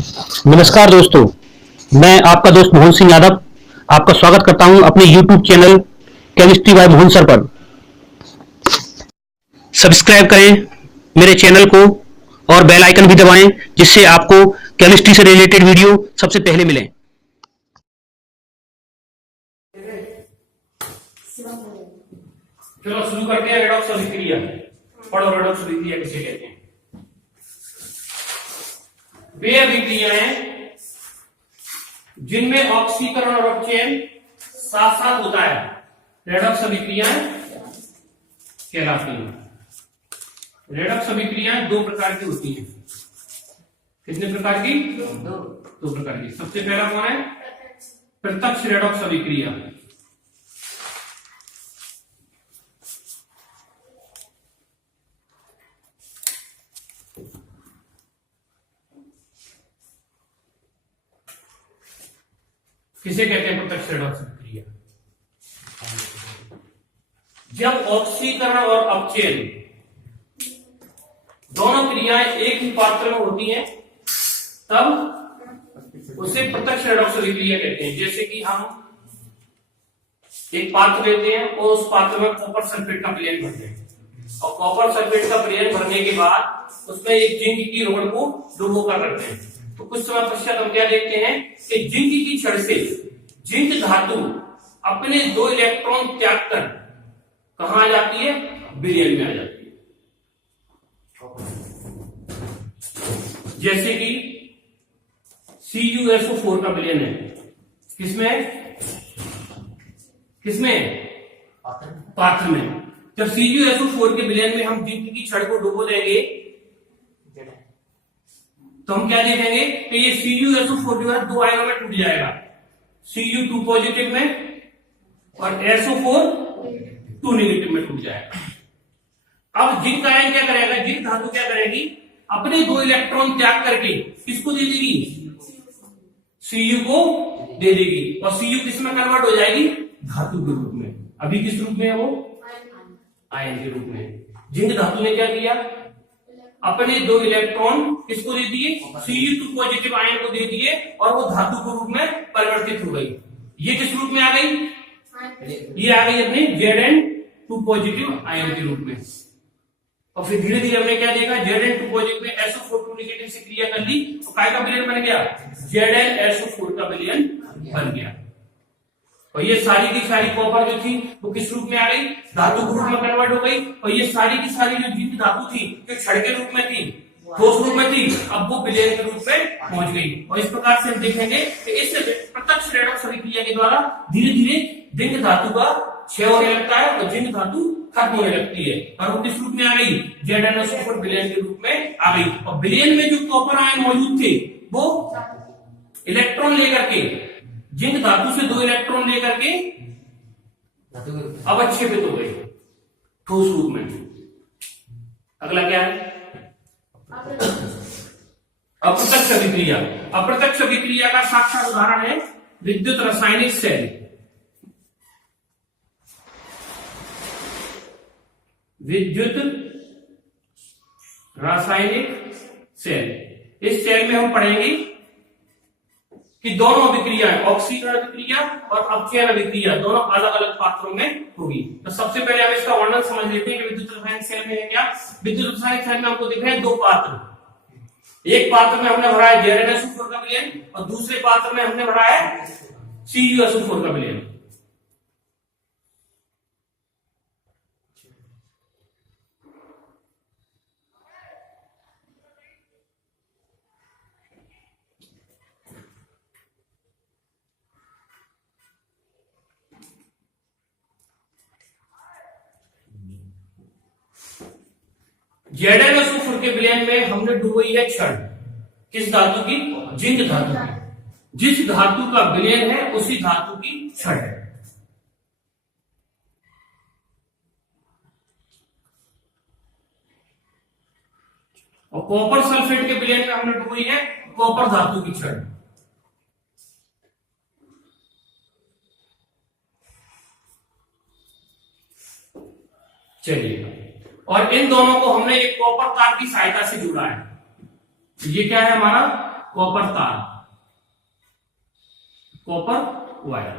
नमस्कार दोस्तों, मैं आपका दोस्त मोहन सिंह यादव आपका स्वागत करता हूं अपने YouTube channel chemistry bye Mohan sir पर। सब्सक्राइब करें मेरे चैनल को और बेल आइकन भी दबाएं जिससे आपको केमिस्ट्री से रिलेटेड वीडियो सबसे पहले मिलें। चलो शुरू करते हैं रेडॉक्स अभिक्रिया। पढ़ो रेडॉक्स अभिक्रिया किसे कहते हैं। वे अभिक्रियाएं जिनमें ऑक्सीकरण और अपचयन साथ साथ होता है रेडॉक्स अभिक्रियाएं कहलाती हैं। रेडॉक्स अभिक्रियाएं दो प्रकार की होती हैं। कितने प्रकार की? दो प्रकार की। सबसे पहला कौन है? प्रत्यक्ष रेडॉक्स अभिक्रिया। किसे कहते हैं प्रत्यक्ष रेडॉक्स अभिक्रिया? जब ऑक्सीकरण और अपचयन दोनों क्रियाएं एक ही पात्र में होती हैं तब उसे प्रत्यक्ष रेडॉक्स अभिक्रिया कहते हैं। जैसे कि हम एक पात्र लेते हैं और उस पात्र में कॉपर सल्फेट का विलयन भरते हैं और कॉपर सल्फेट का विलयन भरने के बाद उसमें एक जिंक की रोड को डुबो कर रखते हैं। तो कुछ समय पश्चात हम क्या देखते हैं कि जिंक की छड़ से जिंक धातु अपने 2 इलेक्ट्रॉन त्याग कर कहां आ जाती है? विलयन में आ जाती है। जैसे कि CuSO4 का विलयन है किसमें? पात्र में। जब CuSO4 के विलयन में हम जिंक की छड़ को डुबो देंगे तो हम क्या देखेंगे कि ये CuSO4 जो है 2 आयनों में टूट जाएगा। Cu2 पॉजिटिव में और SO4 2 नेगेटिव में टूट जाएगा। अब जिंक आयन क्या करेगा? जिंक धातु क्या करेगी? अपने 2 इलेक्ट्रॉन त्याग करके किसको दे देगी? Cu को दे देगी और Cu किस में कन्वर्ट हो जाएगी? धातु के रूप में। अभी किस रूप में है वो? आयन के रूप में। जिंक धातु ने क्या किया? अपने 2 इलेक्ट्रॉन किसको दे दिए? Cu2 पॉजिटिव आयन को दे दिए और वो धातु के रूप में परिवर्तित हो गई। ये किस रूप में आ गई? ये आ गई अपने Zn2 पॉजिटिव आयन के रूप में। और फिर धीरे धीरे हमने क्या देखा? Zn2 पॉजिटिव में SO4 नेगेटिव से क्रिया कर ली तो काय का विलयन बन गया? ZnSO4 का विलयन बन गया। और ये सारी की सारी कॉपर जो थी वो किस रूप में आ गई? धातु के रूप में कन्वर्ट हो गई। और ये सारी की सारी जो जिंक धातु थी जो छड़ के रूप में थी, ठोस रूप में थी, अब वो विलयन के रूप में पहुंच गई। और इस प्रकार से हम देखेंगे कि इस प्रत्यक्ष रेडॉक्स अभिक्रिया के द्वारा धीरे धीरे जिंक धातु का क्षय होने लगता है और जिंक धातु खत्म होने लगती है। और वो किस रूप में आ गई? ZnSO4 विलयन के रूप में आ गई। और विलयन में जो कॉपर आयन मौजूद थे वो इलेक्ट्रॉन लेकर के जिंक धातु से 2 इलेक्ट्रॉन लेकर के अवक्षेपित हो गए ठोस रूप में। अगला क्या है? अप्रत्यक्ष अभिक्रिया। अप्रत्यक्ष अभिक्रिया का साक्षात उदाहरण है विद्युत रासायनिक सेल। विद्युत रासायनिक सेल। इस सेल में हम पढ़ेंगे कि दोनों अभिक्रिया, ऑक्सीकरण अभिक्रिया और अपचयन अभिक्रिया दोनों अलग अलग पात्रों में होगी। तो सबसे पहले हम इसका वर्णन समझ लेते हैं कि विद्युत रासायनिक सेल में है क्या। विद्युत रासायनिक सेल में हमको दिख रहे हैं 2 पात्र। एक पात्र में हमने भरा है ZnSO4 का विलयन और दूसरे पात्र में हमने भरा है CuSO4 का विलयन। ZnSO4 के विलयन में हमने डुबोई है छड़। किस धातु की? जिंक धातु की। जिस धातु का विलयन है उसी धातु की छड़ है। और कॉपर सल्फेट के विलयन में हमने डुबोई है कॉपर धातु की छड़। चलिए, और इन दोनों को हमने एक कॉपर तार की सहायता से जोड़ा है। ये क्या है हमारा कॉपर तार, कॉपर वायर,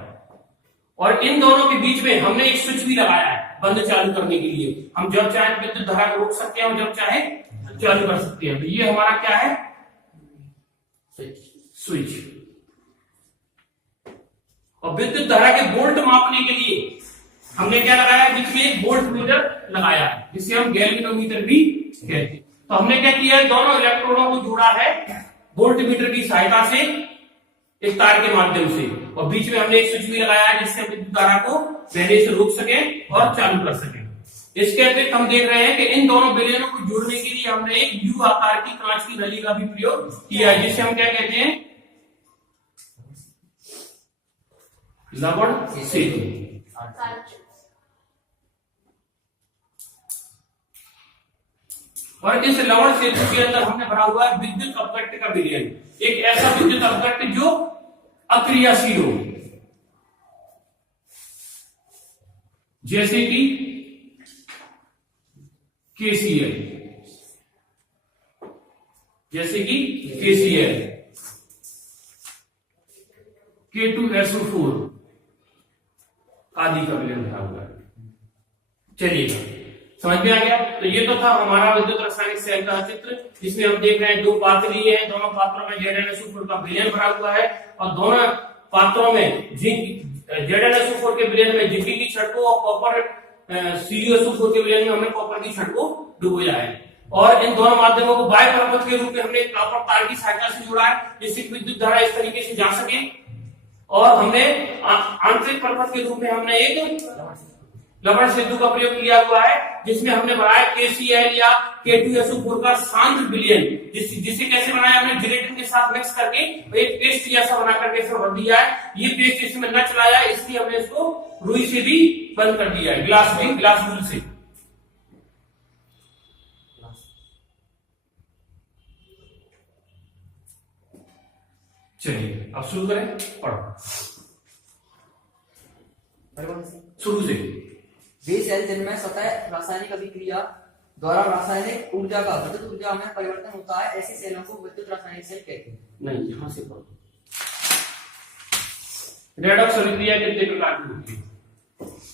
और इन दोनों के बीच में हमने एक स्विच भी लगाया है बंद चालू करने के लिए। हम जब चाहे विद्युत धारा को रोक सकते हैं और जब चाहे चालू कर सकते हैं। तो ये हमारा क्या है, स्विच। और विद्युत धारा के वोल्ट मापने के लिए हमने क्या लगाया, बीच में एक वोल्ट मीटर लगाया है जिसे हम गैल्वेनोमीटर भी कहते हैं। तो हमने क्या किया है, दोनों इलेक्ट्रोडों को जोड़ा है वोल्ट मीटर की सहायता से एक तार के माध्यम से, और बीच में हमने एक स्विच भी लगाया है जिससे विद्युत धारा को बहने से रोक सके और चालू कर सके। इसके अतिरिक्त हम देख रहे हैं कि इन दोनों विलयनों को जोड़ने के लिए हमने एक यू आकार की कांच की नली का भी प्रयोग किया है जिसे हम क्या कहते हैं, लवण सेतु। और इस लवण सेतु के अंदर हमने भरा हुआ है विद्युत अपघट्य का विलयन, एक ऐसा विद्युत अपघट्य जो अक्रियाशील हो, जैसे कि KCl, जैसे कि KCl, K2SO4 आदि का विलयन भरा हुआ है। चलिए समझ में आ गया। तो ये तो था हमारा विद्युत रासायनिक सेल का चित्र, जिसमें हम देख रहे हैं दो पात्र लिए हैं, दोनों पात्रों में ZnSO4 का विलयन भरा हुआ है, और दोनों पात्रों में ZnSO4 के विलयन में जिंक की छड़ को और कॉपर CuSO4 के विलयन में हमने कॉपर की छड़ को डुबोया है, और इन दोनों माध्यमों को बाह्य परपथ के रूप में हमने कॉपर तार की सहायता से जोड़ा है जिससे विद्युत धारा इस तरीके से जा सके, और हमने आंतरिक परपथ के रूप में हमने एक लवण सेतु का प्रयोग किया हुआ है जिसमें हमने बनाया KCl या K2SO4 का सांद्र विलयन, जिसे कैसे बनाया हमने जिलेटिन के साथ मिक्स करके एक पेस्ट जैसा बना करके इसमें भर दिया है। ये पेस्ट इसमें न चलाया इसलिए हमने इसको रुई से भी बंद कर दिया है, ग्लास वूल से। चलिए अब शुरू करें, पढ़ो शुरू से। वे सेल जिनमें स्वतः रासायनिक अभिक्रिया द्वारा रासायनिक ऊर्जा का विद्युत ऊर्जा में परिवर्तन होता है, ऐसी सेलों को विद्युत रासायनिक सेल कहते हैं। नहीं, यहां से पढ़ो। रेडॉक्स अभिक्रिया कितने प्रकार की होती है?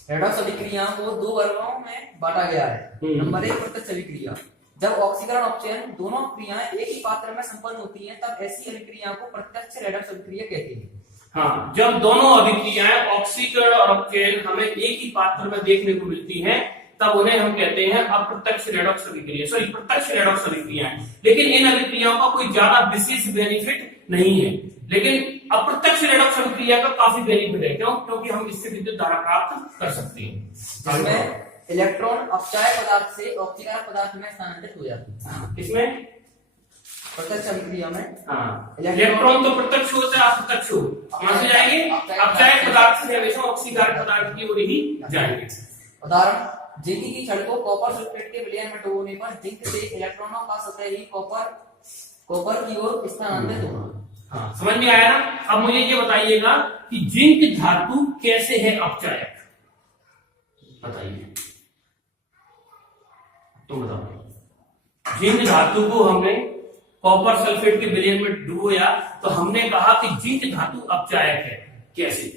रेडॉक्स अभिक्रिया को दो वर्गों में बांटा गया है। नंबर 1 प्रत्यक्ष अभिक्रिया, जब ऑक्सीकरण अपचयन दोनों क्रियाएं एक ही पात्र में संपन्न होती हैं तब ऐसी अभिक्रिया को प्रत्यक्ष रेडॉक्स अभिक्रिया कहते हैं। हाँ, जब दोनों अभिक्रियाएं ऑक्सीकरण और अपचयन हमें एक ही पात्र में देखने को मिलती हैं तब उन्हें हम कहते हैं अप्रत्यक्ष रेडॉक्स अभिक्रिया, सॉरी प्रत्यक्ष रेडॉक्स अभिक्रियाएं। लेकिन इन अभिक्रियाओं का कोई ज्यादा विशेष बेनिफिट नहीं है, लेकिन अप्रत्यक्ष रेडॉक्स अभिक्रिया का काफी बेनिफिट है। क्यों? क्योंकि हम इससे विद्युत धारा प्राप्त कर सकते हैं। जिसमें इलेक्ट्रॉन अपचायक पदार्थ से ऑक्सीकरण पदार्थ में स्थानांतरित हो जाते हैं। किसमें? प्रत्यक्ष अभिक्रिया में। हाँ, इलेक्ट्रॉन तो प्रत्यक्ष हो चाहे अप्रत्यक्ष हो, कहां से जाएंगे? अपचायक पदार्थ से हमेशा ऑक्सीकरण पदार्थ की ओर ही जाएंगे। उदाहरण, जिंक की छड़ को कॉपर सल्फेट के विलयन में डुबोने पर जिंक से इलेक्ट्रॉनों का स्वतः ही कॉपर की ओर स्थानांतरित होगा। हाँ, समझ में आया ना? अब मुझे ये बताइएगा कि जिंक धातु कैसे है अपचायक, बताइए, तुम बताओ। जिंक धातु को हमने कॉपर सल्फेट के विलयन में डुबोया तो हमने कहा कि जिंक धातु अपचायक है, कैसे?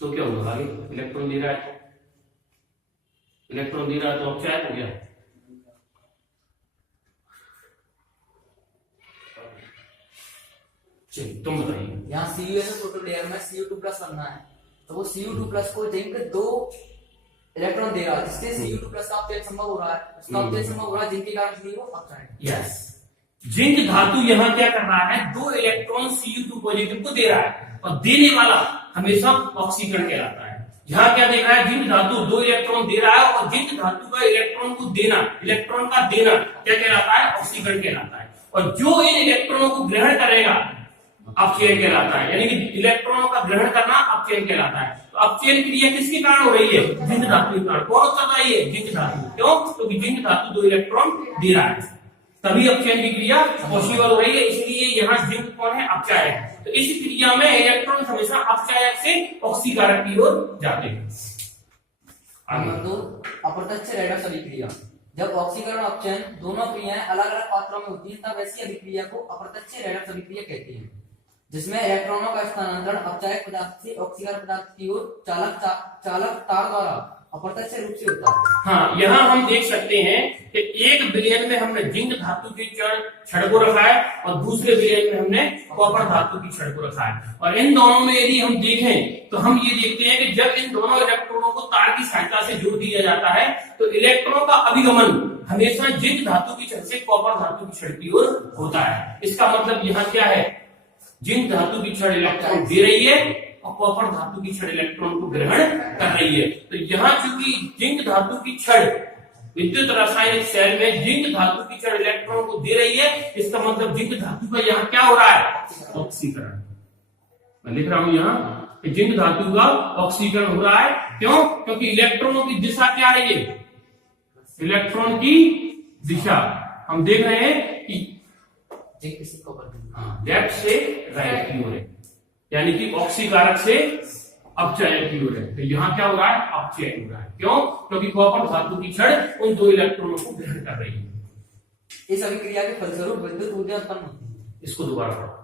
तो क्या होगा आगे? इलेक्ट्रॉन दे रहा है, इलेक्ट्रॉन दे रहा है तो अपचायक हो गया। चलिए तुम बताइए। यहाँ CuSO4 लेयर में Cu2+ बनना है तो वो Cu2+ को जिंक 2 इलेक्ट्रॉन दे रहा है जिससे Cu2+ का अपचयन संभव हो रहा है। उसका अपचयन संभव हो रहा है जिंक के कारण, इसलिए वो अपचायक। यस, जिंक धातु यहाँ क्या कर रहा है? 2 इलेक्ट्रॉन Cu2 पॉजिटिव को दे रहा है, और देने वाला हमेशा ऑक्सीकरण कहलाता है। यहाँ क्या देख रहा है? जिंक धातु 2 इलेक्ट्रॉन दे रहा है, और जिंक धातु का इलेक्ट्रॉन को देना, इलेक्ट्रॉन का देना क्या कहलाता है? ऑक्सीकरण कहलाता है। और जो इन इलेक्ट्रॉनों को ग्रहण करेगा अपचयन कहलाता है, यानी कि इलेक्ट्रॉनों का ग्रहण करना अपचयन कहलाता है। तो अपचयन क्रिया किसके कारण हो रही है? जिंक धातु के कारण। कौन उत्तर है? जिंक धातु। क्यों? क्योंकि जिंक धातु 2 इलेक्ट्रॉन दे रहा है। तभी अपचयन की क्रिया पॉसिबल हो रही है। इसलिए यहाँ जिंक कौन है? अपचायक। तो इस क्रिया में इलेक्ट्रॉन हमेशा अपचायक से ऑक्सीकारक की ओर जाते हैं। नंबर 2, अप्रत्यक्ष रेडॉक्स अभिक्रिया। जब ऑक्सीकरण और अपचयन दोनों क्रियाएं अलग अलग पात्रों में होती हैं तब ऐसी अभिक्रिया को अप्रत्यक्ष रेडॉक्स अभिक्रिया कहते हैं, जिसमें इलेक्ट्रॉनों का स्थानांतरण अपचायक पदार्थ से ऑक्सीकरण पदार्थ की ओर चालक तार द्वारा अप्रत्यक्ष रूप से होता है। हाँ, यहाँ हम देख सकते हैं कि एक विलयन में हमने जिंक धातु की छड़ को रखा है और दूसरे विलयन में हमने कॉपर धातु की छड़ को रखा है। और इन दोनों में यदि हम देखें तो हम ये देखते हैं कि जब इन दोनों इलेक्ट्रॉनों को तार की सहायता से जोड़ दिया जाता है तो इलेक्ट्रॉनों का अभिगमन हमेशा जिंक धातु की छड़ से कॉपर धातु की छड़ की ओर होता है। इसका मतलब यहाँ क्या है? जिंक धातु की छड़ इलेक्ट्रॉन दे रही है और कॉपर धातु की छड़ इलेक्ट्रॉन को ग्रहण कर रही है। तो यहाँ चूंकि जिंक धातु की छड़ विद्युत रासायनिक सेल में जिंक धातु की छड़ इलेक्ट्रॉन को दे रही है, इसका मतलब जिंक धातु का यहाँ क्या हो रहा है? ऑक्सीकरण। मैं लिख रहा हूं यहाँ कि जिंक धातु का ऑक्सीकरण हो रहा है। क्यों? क्योंकि इलेक्ट्रॉनों की दिशा क्या है? ये इलेक्ट्रॉन की दिशा हम देख रहे हैं कि लेफ्ट से राइट की ओर है, यानी कि ऑक्सीकारक से अपचायक की ओर है। तो यहाँ क्या हो रहा है? अपचयन हो रहा है। क्यों? क्योंकि कॉपर धातु की छड़ उन दो इलेक्ट्रॉनों को ग्रहण कर रही है। इस अभिक्रिया के फलस्वरूप विद्युत ऊर्जा उत्पन्न होती है। इसको दोबारा पढ़ो।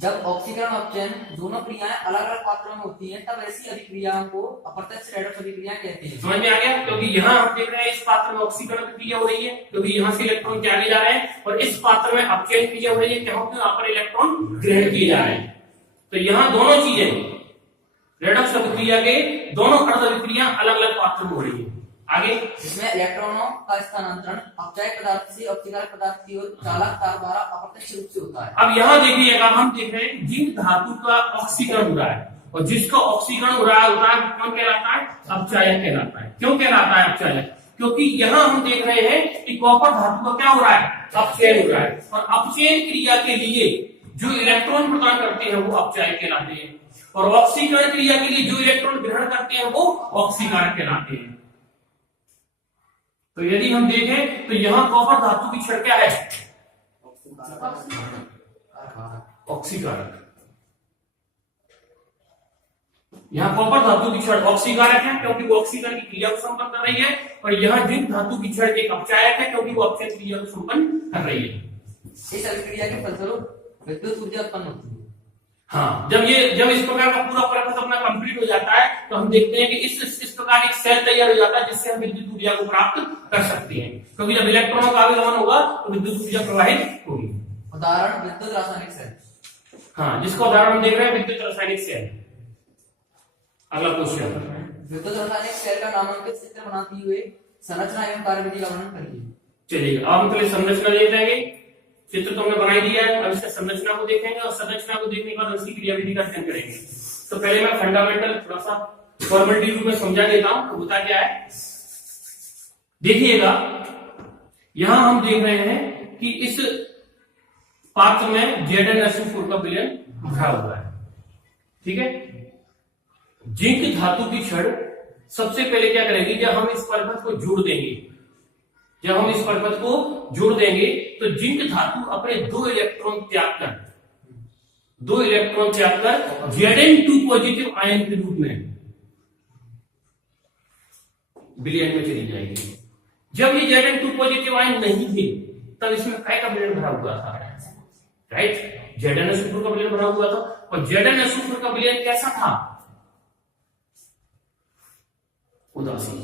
जब ऑक्सीकरण और अपचयन दोनों क्रियाएं अलग अलग पात्रों में होती हैं तब ऐसी अभिक्रियाओं को अप्रत्यक्ष रेडॉक्स अभिक्रिया कहते हैं। समझ में आ गया? क्योंकि यहाँ हम देख रहे हैं इस पात्र में ऑक्सीकरण की क्रिया हो रही है क्योंकि यहाँ से इलेक्ट्रॉन क्या ले जा रहे हैं, और इस पात्र में अपचयन क्रिया हो रही है क्योंकि यहाँ पर इलेक्ट्रॉन ग्रहण किए जा रहे हैं। तो यहाँ दोनों चीजें रेडॉक्स अभिक्रिया के दोनों अर्ध अभिक्रिया अलग अलग पात्र में हो रही है। आगे इसमें इलेक्ट्रॉनों का स्थानांतरण अपचायक पदार्थ से ऑक्सीकारक पदार्थ की ओर चालक तार द्वारा अप्रत्यक्ष रूप से होता है। अब यहाँ देखिएगा, हम देख रहे हैं जिंक धातु का ऑक्सीकरण हो रहा है और जिसका ऑक्सीकरण हो रहा है कौन कहलाता है? अपचायक कहलाता है। क्यों कहलाता है अपचायक? क्योंकि यहाँ हम देख रहे हैं कि कॉपर धातु का क्या हो रहा है? अपचयन हो रहा है। और अपचयन क्रिया के लिए जो इलेक्ट्रॉन प्रदान करते हैं वो अपचायक कहलाते हैं, और ऑक्सीकरण क्रिया के लिए जो इलेक्ट्रॉन ग्रहण करते हैं वो ऑक्सीकारक कहलाते हैं। तो यदि हम देखें तो यहाँ कॉपर धातु की छड़ क्या है? ऑक्सीकारक। यहाँ कॉपर धातु की छड़ ऑक्सीकारक है क्योंकि वो ऑक्सीकरण की क्रिया को संपन्न कर रही है, और यहाँ जिंक धातु की छड़ एक अपचायक है क्योंकि वो अपचयन क्रिया को संपन्न कर रही है। इस अभिक्रिया के फलस्वरूप विद्युत ऊर्जा उत्पन्न होती है। हाँ, जब इस प्रकार का पूरा प्रक्रिया अपना कंप्लीट हो जाता है तो हम देखते हैं कि इस प्रकार एक सेल तैयार हो जाता है जिससे हम विद्युत ऊर्जा को प्राप्त कर सकते हैं, क्योंकि जब इलेक्ट्रॉनों का आगमन होगा तो विद्युत ऊर्जा प्रवाहित होगी। उदाहरण विद्युत रासायनिक सेल। हाँ, जिसका उदाहरण हम देख रहे हैं विद्युत रासायनिक सेल। अगला क्वेश्चन, विद्युत रासायनिक सेल का नामांकित चित्र बनाते हुए संरचना एवं कार्यविधि का वर्णन करिए। चलिए, अब हम पहले संरचना देख लेंगे। चित्र तो हमने बनाई दिया है, अब इसका संरचना को देखेंगे और संरचना को देखने के बाद उसकी क्रियाविधि का अध्ययन करेंगे। तो पहले मैं फंडामेंटल थोड़ा सा फॉर्मेलिटी रूप में समझा देता हूं तो होता क्या है। देखिएगा, यहां हम देख रहे हैं कि इस पात्र में Zn-SO4 का विलयन भरा हुआ है। ठीक है, जिंक धातु की छड़ सबसे पहले क्या करेगी, जब हम इस परपथ को जोड़ देंगे तो जिंक धातु अपने दो इलेक्ट्रॉन त्याग कर Zn2 पॉजिटिव आयन के रूप में विलयन में चली जाएगी। जब ये Zn2 पॉजिटिव आयन नहीं थे तब इसमें काय का विलयन भरा हुआ था? राइट, Zn-SO4 का विलयन भरा हुआ था। और Zn-SO4 का विलयन कैसा था? उदासीन।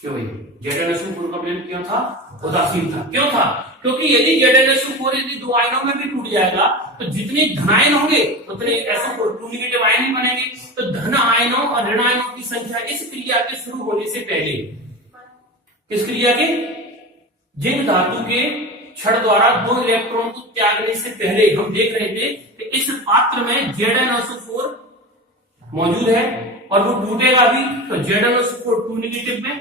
क्यों भाई? Zn-SO4 का विलयन क्यों था? उदासीन था। क्यों था? क्योंकि यदि Zn-SO4 यदि दो आयनों में भी टूट जाएगा तो जितने धन आयन होंगे उतने SO4 टू नेगेटिव आयन ही बनेंगे। तो धन आयनों और ऋण आयनों की संख्या इस क्रिया के शुरू होने से पहले, किस क्रिया के? जिंक धातु के छड़ द्वारा दो इलेक्ट्रॉन को त्यागने से पहले हम देख रहे थे कि इस पात्र में Zn-SO4 मौजूद है और वो टूटेगा भी तो Zn-SO4 टू नेगेटिव में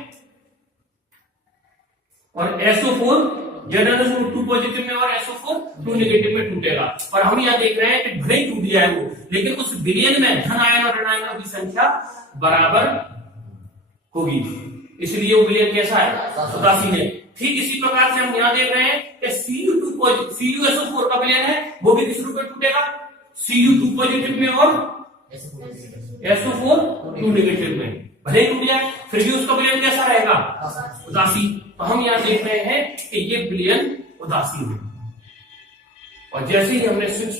और SO4 Zn-SO4 टू पॉजिटिव में और SO4 टू नेगेटिव में टूटेगा। और हम यहाँ देख रहे हैं कि भले ही टूट जाए वो, लेकिन उस विलयन में धन आयन और ऋण आयनों की संख्या बराबर होगी, इसलिए वो विलयन कैसा है? उदासीन है। ठीक इसी प्रकार से हम यहाँ देख रहे हैं कि CuSO4 का विलयन है वो भी किस रूप में टूटेगा, Cu2 पॉजिटिव में और SO4 2 नेगेटिव में, भले ही टूट जाए फिर भी उसका विलयन कैसा रहेगा, उदासीन। तो हम यहाँ देख रहे हैं कि ये विलयन उदासीन है। और जैसे ही हमने स्विच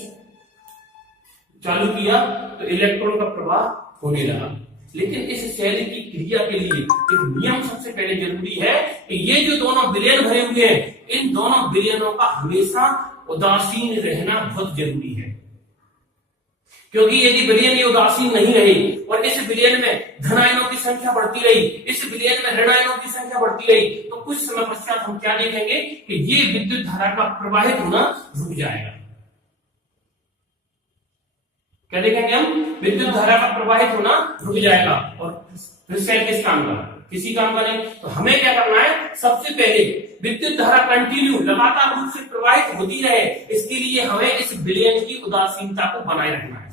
चालू किया तो इलेक्ट्रॉन का प्रवाह होने लगा। लेकिन इस सेल की क्रिया के लिए एक नियम सबसे पहले जरूरी है कि ये जो दोनों विलयन भरे हुए हैं इन दोनों विलयनों का हमेशा उदासीन रहना बहुत जरूरी है, क्योंकि यदि विलयन ये उदासीन नहीं रहे और इस विलयन में धन आयनों की संख्या बढ़ती रही, इस विलयन में ऋण आयनों की संख्या बढ़ती रही, तो कुछ समय पश्चात हम क्या देखेंगे कि ये विद्युत धारा का प्रवाहित होना रुक जाएगा। क्या देखेंगे हम, विद्युत धारा का प्रवाहित होना रुक जाएगा और फिर सेल किस काम का, किसी काम का नहीं। तो हमें क्या करना है, सबसे पहले विद्युत धारा कंटिन्यू लगातार रूप से प्रवाहित होती रहे, इसके लिए हमें इस विलयन की उदासीनता को बनाए रखना है।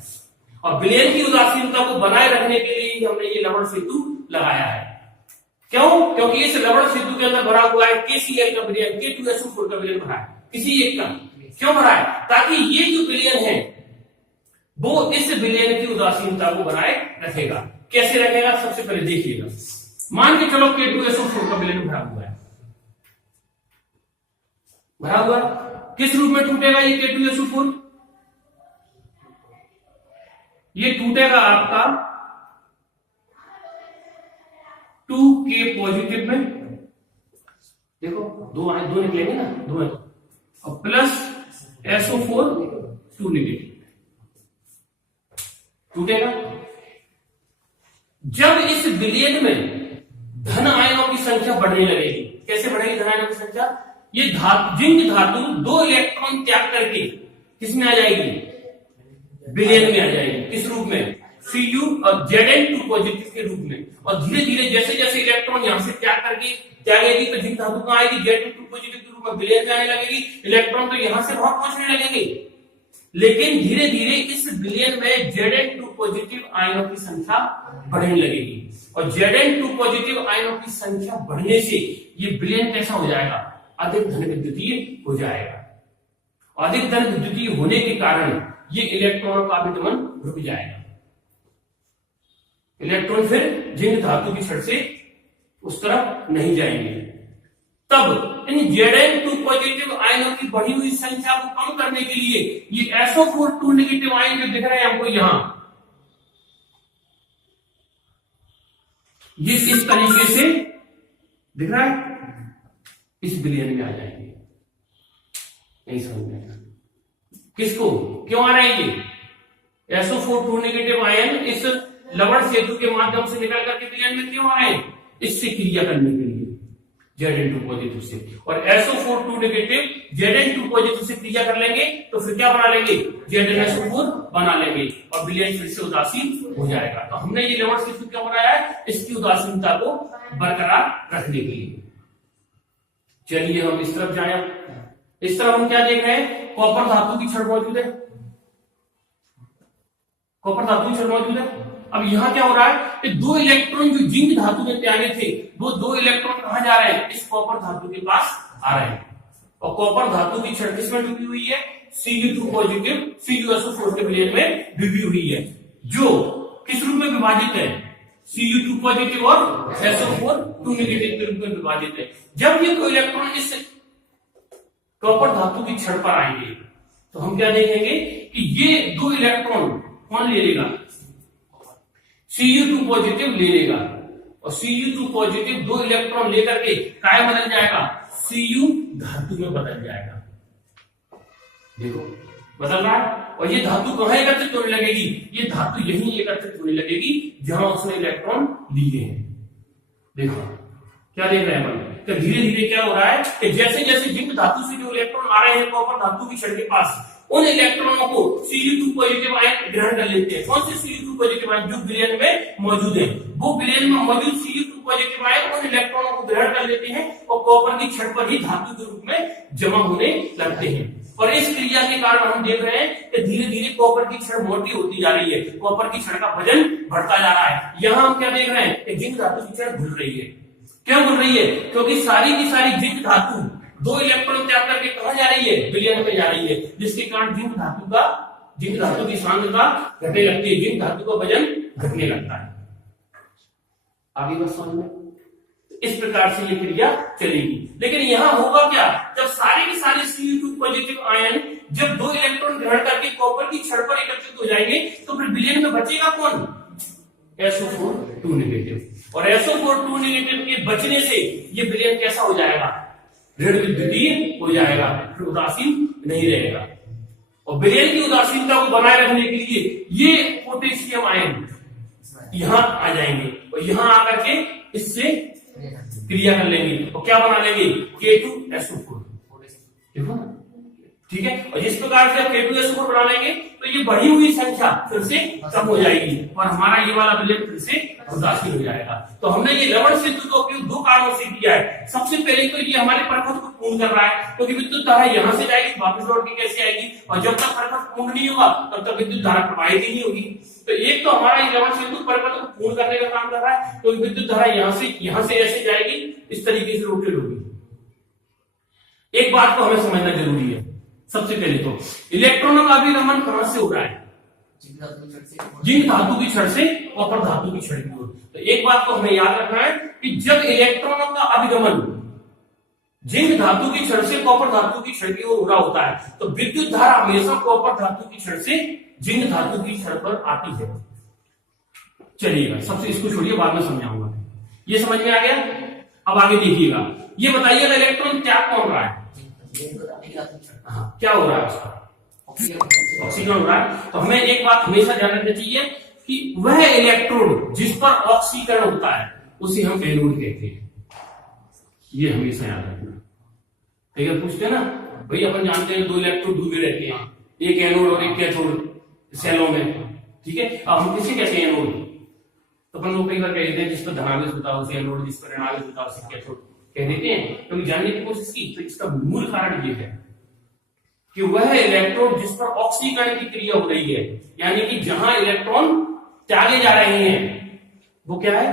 और विलयन की उदासीनता को बनाए रखने के लिए हमने ये लवण सेतु लगाया है। क्यों, क्योंकि इस लवण सेतु के अंदर भरा हुआ है KCl का विलयन, K2SO4 का विलयन भरा है, किसी एक का। क्यों भरा है, ताकि ये जो विलयन है वो इस विलयन की उदासीनता को बनाए रखेगा। कैसे रखेगा, सबसे पहले देखिएगा। मान के चलो K2SO4 का विलयन भरा हुआ है, भरा हुआ किस रूप में टूटेगा ये K2SO4, ये टूटेगा आपका 2K पॉजिटिव में, देखो दो निकलेंगे ना, दो है, और प्लस SO4 2 नेगेटिव टूटेगा। जब इस विलयन में धन आयनों की संख्या बढ़ने लगेगी, कैसे बढ़ेगी धन आयनों की संख्या, ये जिंक धातु 2 इलेक्ट्रॉन त्याग करके किसमें आ जाएगी, विलयन में आ जाएगी। किस रूप में, Cu और Zn2 पॉजिटिव के रूप में। और धीरे धीरे जैसे जैसे इलेक्ट्रॉन यहां से त्याग करके त्यागेगी तो जिंक धातु कहां आएगी, Zn2 पॉजिटिव के रूप में विलयन में आने लगेगी। इलेक्ट्रॉन तो यहां से वहां पहुंचने लगेंगे, लेकिन धीरे धीरे इस विलयन में Zn2 पॉजिटिव आयनों की संख्या बढ़ने लगेगी। और Zn2 पॉजिटिव आयनों की संख्या बढ़ने से ये विलयन कैसा हो जाएगा, अधिक धन विद्युतीय हो जाएगा। अधिक धन विद्युतीय होने के कारण ये इलेक्ट्रॉन का आविगमन रुक जाएगा। इलेक्ट्रॉन फिर जिंक धातु की छड़ से उस तरफ नहीं जाएंगे। तब इन Zn2 पॉजिटिव आयनों की बढ़ी हुई संख्या को कम करने के लिए ये SO4 2 नेगेटिव आयन जो दिख रहे हैं हमको यहां, ये इस तरीके से दिख रहा है, इस विलयन में आ जाएंगे। नहीं समझ में, किसको क्यों आ रहे हैं ये SO4 2 नेगेटिव आयन इस लवण सेतु के माध्यम से निकल करके विलयन में क्यों आ रहे हैं, इससे क्रिया करने के लिए Zn2 पॉजिटिव से। और SO4 2 नेगेटिव Zn2 पॉजिटिव से क्रिया कर लेंगे तो फिर क्या बना लेंगे, ZnSO4 बना लेंगे और विलयन फिर से उदासीन हो जाएगा। तो हमने ये लवण सेतु क्यों बनाया है, इसकी उदासीनता को बरकरार रखने के लिए। चलिए हम इस तरफ जाए। इस तरफ हम क्या देख रहे हैं, कॉपर धातु की छड़ मौजूद है, कॉपर धातु की छड़ मौजूद है। अब यहां क्या हो रहा है कि 2 इलेक्ट्रॉन जो जिंक धातु में त्यागे थे वो 2 इलेक्ट्रॉन कहां जा रहे हैं, इस कॉपर धातु के पास आ रहे हैं। और कॉपर धातु की छड़ किसमें डूबी हुई है, Cu2 पॉजिटिव CuSO4 के विलयन में डूबी हुई है, जो किस रूप में विभाजित है, Cu2 पॉजिटिव और SO4 2 नेगेटिव के रूप में विभाजित है। जब ये 2 इलेक्ट्रॉन इस कॉपर धातु की छड़ पर आएंगे तो हम क्या देखेंगे कि ये 2 इलेक्ट्रॉन कौन ले लेगा, Cu2 पॉजिटिव ले लेगा। और Cu2 पॉजिटिव 2 इलेक्ट्रॉन लेकर के काय बदल जाएगा, Cu धातु में बदल जाएगा। देखो बदल रहा है। और ये धातु कहां एकत्रित होने लगेगी, ये धातु यहीं एकत्रित होने लगेगी जहां उसने इलेक्ट्रॉन लिए हैं। देखो क्या देख रहे हैं हम, तो धीरे धीरे क्या हो रहा है कि जैसे जैसे जिंक धातु से जो इलेक्ट्रॉन आ रहे हैं कॉपर धातु की छड़ के पास, उन इलेक्ट्रॉनों को Cu2 पॉजिटिव आयन ग्रहण कर लेते हैं। कौन से Cu2 पॉजिटिव आयन, जो विलयन में मौजूद है, वो विलयन में मौजूद Cu2 पॉजिटिव आयन उन इलेक्ट्रॉनों को ग्रहण कर लेते हैं और कॉपर की छड़ पर ही धातु के रूप में जमा होने लगते हैं। और इस क्रिया के कारण हम देख रहे हैं कि धीरे धीरे कॉपर की छड़ मोटी होती जा रही है, कॉपर की छड़ का वजन बढ़ता जा रहा है। यहां हम क्या देख रहे हैं कि जिंक धातु की छड़ घुल रही है। क्यों बन रही है? क्योंकि सारी की सारी जिंक धातु 2 इलेक्ट्रॉन त्याग करके कहां जा रही है? विलयन में जा रही है, जिसके कारण जिंक धातु की सांद्रता घटने लगती है, जिंक धातु का वजन घटने लगता है। आगे बस समझ में, इस प्रकार से ये क्रिया चलेगी। लेकिन यहां होगा क्या? जब सारे के सारे Cu2 पॉजिटिव आयन जब 2 इलेक्ट्रॉन ग्रहण करके कॉपर की छड़ पर एकत्रित हो जाएंगे, तो फिर विलयन में बचेगा कौन? SO4 2 negative. और SO4 2 नेगेटिव के बचने से ये विलयन कैसा हो जाएगा? ऋण विद्युतीय हो जाएगा, फिर उदासीन नहीं रहेगा। और विलयन की उदासीनता को बनाए रखने के लिए ये पोटेशियम आयन यहां आ जाएंगे और यहां आकर के इससे क्रिया कर लेंगे और क्या बना लेंगे? K2SO4। देखो ना, ठीक है। और जिस प्रकार से K2SO4 बना लेंगे तो ये बढ़ी हुई संख्या फिर से कम हो जाएगी और हमारा ये वाला विलयन फिर से उदासीन हो जाएगा। तो हमने ये लवण सिंधु का उपयोग 2 कारणों से किया है। सबसे पहले तो ये हमारे प्रपथ को पूर्ण कर रहा है, क्योंकि विद्युत धारा यहाँ से जाएगी, वापस लौट के कैसे आएगी? और जब तक प्रपथ पूर्ण नहीं होगा तब तक विद्युत धारा प्रवाहित ही नहीं होगी। तो एक तो हमारा ये लवण सिंधु प्रपथ को पूर्ण करने का काम कर रहा है, क्योंकि विद्युत धारा यहाँ से ऐसे जाएगी, इस तरीके से रोटेट होगी। एक बात को हमें समझना जरूरी है। सबसे पहले तो इलेक्ट्रॉनों का अभिगमन कहां से हो रहा है? जिंक धातु की छड़ से कॉपर धातु की छड़ की ओर। तो एक बात को हमें याद रखना है कि जब इलेक्ट्रॉनों का अभिगमन जिंक धातु की छड़ से कॉपर धातु की छड़ की ओर हो रहा होता है, तो विद्युत धारा हमेशा कॉपर धातु की छड़ से जिंक धातु की छड़ पर आती है। चलिएगा, सबसे इसको छोड़िए, बाद में समझाऊंगा। ये समझ में आ गया? अब आगे देखिएगा, ये बताइएगा इलेक्ट्रॉन त्याग कौन रहा है? हाँ, क्या हो रहा है उसका? ऑक्सीकरण हो रहा है। तो हमें एक बात हमेशा ध्यान रखनी चाहिए कि वह इलेक्ट्रोड जिस पर ऑक्सीकरण होता है उसे हम एनोड कहते हैं। ये हमेशा याद रखना। कई बार पूछते हैं ना, भाई अपन जानते हैं 2 इलेक्ट्रोड दूर रहते हैं, एक एनोड और एक कैथोड सेलों में, ठीक है। अब हम किसे कहते हैं एनोड? तो अपन लोग कई बार कह देते हैं जिस पर धनावेश होता है उसे एनोड, जिस पर ऋणावेश होता है उसे कैथोड कह देते हैं। क्योंकि जानने की कोशिश की तो इसका मूल कारण ये है कि वह इलेक्ट्रॉन जिस पर ऑक्सीकरण की क्रिया हो रही है, यानी कि जहां इलेक्ट्रॉन त्यागे जा रहे हैं, वो क्या है?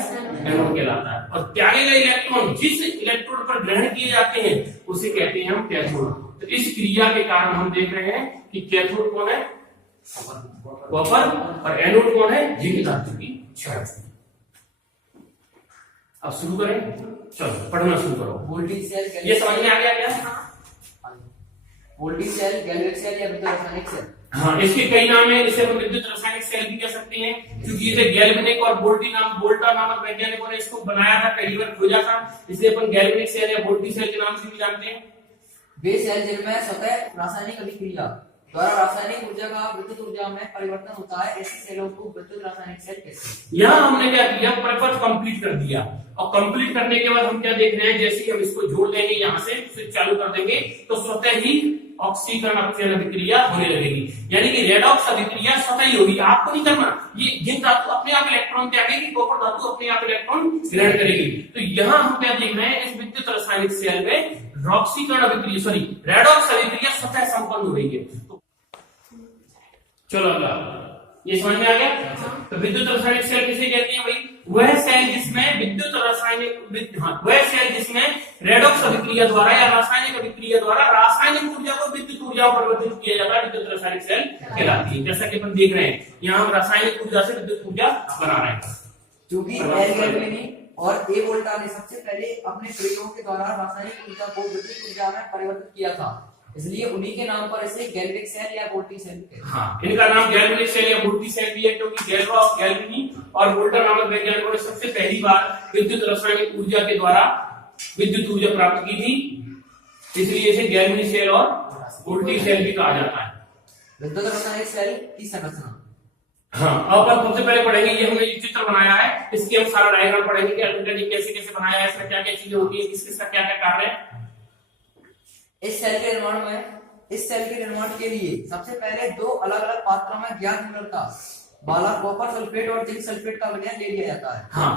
एनोड कहलाता है। और त्यागे गए इलेक्ट्रॉन जिस इलेक्ट्रोड पर ग्रहण किए जाते हैं उसे कहते हैं हम कैथोड। तो इस क्रिया के कारण हम देख रहे हैं कि कैथोड कौन है? कॉपर, और एनोड कौन है? जिंक धातु की छड़। अब शुरू करें, चलो पढ़ना शुरू करो। वोल्टेज सेल, ये समझ में आ गया क्या? वोल्टेज सेल, गैल्वेनिक सेल या विद्युत रासायनिक सेल? हाँ, इसके कई नाम है। इसे हम विद्युत रासायनिक सेल भी कह सकते हैं, क्योंकि इसे गैल्वेनिक और वोल्टा नामक वैज्ञानिकों ने इसको बनाया था, पहली बार खोजा था। इसे अपन गैल्वेनिक सेल या वोल्टी सेल के नाम से भी जानते हैं। वे सेल जिनमें स्वतः रासायनिक अभिक्रिया द्वारा रासायनिक ऊर्जा का विद्युत ऊर्जा में परिवर्तन होता है, ऐसे सेलों को विद्युत रासायनिक सेल कहते हैं। यहाँ हमने क्या किया? प्रपथ कंप्लीट कर दिया, और कंप्लीट करने के बाद हम क्या देख रहे हैं? जैसे ही हम इसको जोड़ देंगे, यहाँ से स्विच चालू कर देंगे, तो स्वतः ही ऑक्सीकरण अपचयन अभिक्रिया होने लगेगी, यानी कि रेडॉक्स अभिक्रिया स्वतः ही होगी। आपको नहीं करना, ये जिंक धातु अपने आप इलेक्ट्रॉन त्यागेगी, कॉपर धातु अपने आप इलेक्ट्रॉन ग्रहण करेगी। तो यहाँ हम क्या देख रहे हैं? इस विद्युत रासायनिक सेल में ऑक्सीकरण अभिक्रिया रेडॉक्स अभिक्रिया स्वतः संपन्न हो रही है। तो चलो अगला, ये समझ में आ गया? तो विद्युत रासायनिक सेल किसे कहते हैं भाई? वह सेल जिसमें विद्युत रासायनिक वह सेल जिसमें रेडॉक्स अभिक्रिया द्वारा या रासायनिक अभिक्रिया द्वारा रासायनिक ऊर्जा को विद्युत ऊर्जा में परिवर्तित किया जाता है, विद्युत रासायनिक सेल कहलाती है। जैसा कि अपन देख रहे हैं, यहाँ हम रासायनिक ऊर्जा से विद्युत ऊर्जा बना रहे हैं। क्योंकि गैल्वेनी और ए वोल्टा ने सबसे पहले अपने प्रयोगों के द्वारा रासायनिक ऊर्जा को विद्युत ऊर्जा में परिवर्तित किया था, इसलिए उन्हीं के नाम पर इसे गैल्वेनिक सेल या वोल्टी सेल कहते हैं। हाँ, इनका नाम गैल्वेनिक सेल या वोल्टी सेल भी है, क्योंकि गैल्वेनी और वोल्टा नामक वैज्ञानिकों ने सबसे पहली बार विद्युत रासायनिक ऊर्जा के द्वारा विद्युत ऊर्जा प्राप्त की थी, इसलिए इसे गैल्वेनिक सेल और वोल्टी सेल भी कहा जाता है। विद्युत रासायनिक सेल की संरचना। हाँ, अब अपन सबसे पहले पढ़ेंगे, ये हमने चित्र बनाया है, इसकी हम सारा डायग्राम पढ़ेंगे कि अल्टरनेटिव कैसे कैसे बनाया है, इसमें क्या क्या चीजें होती है, किस किसका क्या क्या कार्य है। इस सेल के निर्माण के लिए सबसे पहले 2 अलग अलग पात्रों में ज्ञात मिनरता वाला कॉपर सल्फेट और जिंक सल्फेट का विलयन ले लिया जाता है। हाँ,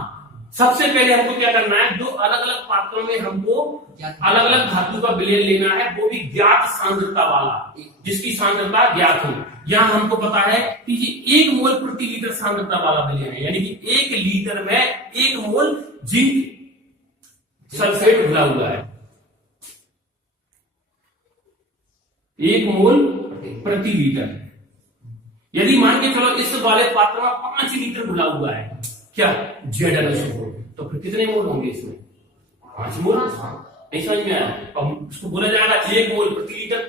सबसे पहले हमको क्या करना है? 2 अलग अलग पात्रों में हमको अलग अलग धातु का विलयन लेना है, वो भी ज्ञात सांद्रता वाला, जिसकी सांद्रता ज्ञात हो। यहाँ हमको पता है कि ये 1 मोल प्रति लीटर सांद्रता वाला विलयन है, यानी कि 1 लीटर में 1 मोल जिंक सल्फेट घुला हुआ है, 1 मोल प्रति लीटर। यदि मान के चलो इस वाले पात्र में 5 लीटर घुला हुआ है क्या ZnSO4, तो फिर कितने मोल होंगे इसमें? 5 मोल। नहीं समझ में आया? अब उसको बोला जाएगा 1 मोल प्रति लीटर।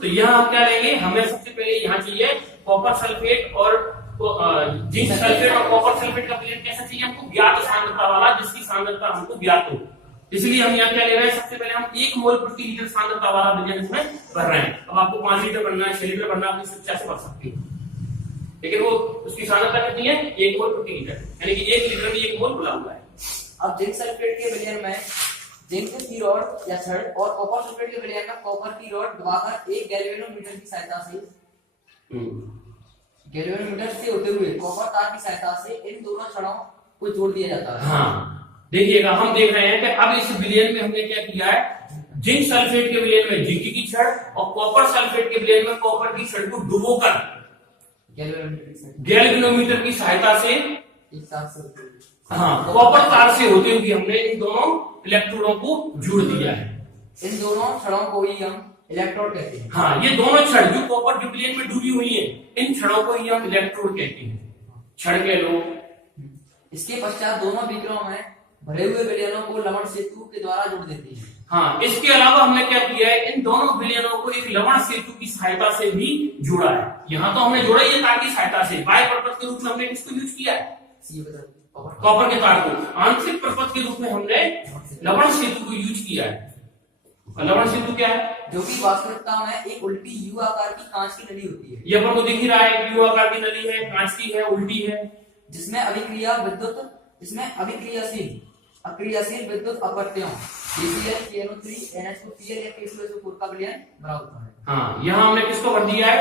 तो यहाँ हम क्या लेंगे, हमें सबसे पहले यहाँ चाहिए कॉपर सल्फेट और जिंक सल्फेट और कॉपर सल्फेट का विलयन कैसा चाहिए हमको? ज्ञात सांद्रता वाला, जिसकी सांद्रता हमको ज्ञात हो। इसलिए हम यहाँ क्या ले रहे हैं, सबसे पहले हम 1 मोल प्रति लीटर सांद्रता वाला विलयन इसमें भर रहे हैं। अब आपको 5 लीटर भरना है, 6 लीटर भरना है, अपनी इच्छा से भर सकते हो, लेकिन वो उसकी सांद्रता कितनी है? 1 मोल प्रति लीटर, यानी कि 1 लीटर में 1 मोल घुला हुआ है। अब जिंक सल्फेट के विलयन में जिंक की रॉड या छड़ और कॉपर सल्फेट के विलयन में कॉपर की रॉड दबाकर एक गैल्वेनोमीटर की सहायता से गैल्वेनोमीटर से होते हुए कॉपर तार की सहायता से इन दोनों छड़ों को जोड़ दिया जाता है। हाँ, देखिएगा हम देख रहे हैं कि अब इस विलयन में हमने क्या किया है, जिंक सल्फेट के विलयन में जिंक की छड़ और कॉपर सल्फेट के विलयन में कॉपर की छड़ को डुबोकर गैल्वेनोमीटर की सहायता से हाँ कॉपर तार से होते हुए हमने इन दोनों इलेक्ट्रोडों को जोड़ दिया है। इन दोनों छड़ों को ही हम इलेक्ट्रोड कहते हैं। हाँ, ये दोनों छड़ जो कॉपर के विलयन में डूबी हुई है, इन छड़ों को ही हम इलेक्ट्रोड कहते हैं, छड़ कह लो। इसके पश्चात दोनों बीकरों में भरे हुए विलयनों को लवण सेतु के द्वारा जोड़ देती है। हाँ, इसके अलावा हमने क्या किया है, इन दोनों विलयनों को एक लवण सेतु की सहायता से भी जोड़ा है। यहाँ तो हमने जोड़ा ही है तार की सहायता से, बाह्य परपथ के रूप में हमने किसको यूज किया है? कॉपर के तार को। आंतरिक परपथ के रूप में हमने लवण सेतु को यूज किया है। लवण सेतु क्या है? जो कि वास्तविकता में एक उल्टी यू आकार की कांच की नली होती है। ये अपन को दिख ही रहा है, यू आकार की नली है, कांच की है, उल्टी है, जिसमें अक्रियाशील विद्युत अपवर्तयों KCl, KNO3, NH2Cl या K2SO4 का विलयन बना होता है। हाँ, यहाँ हमने किसको भर दिया है?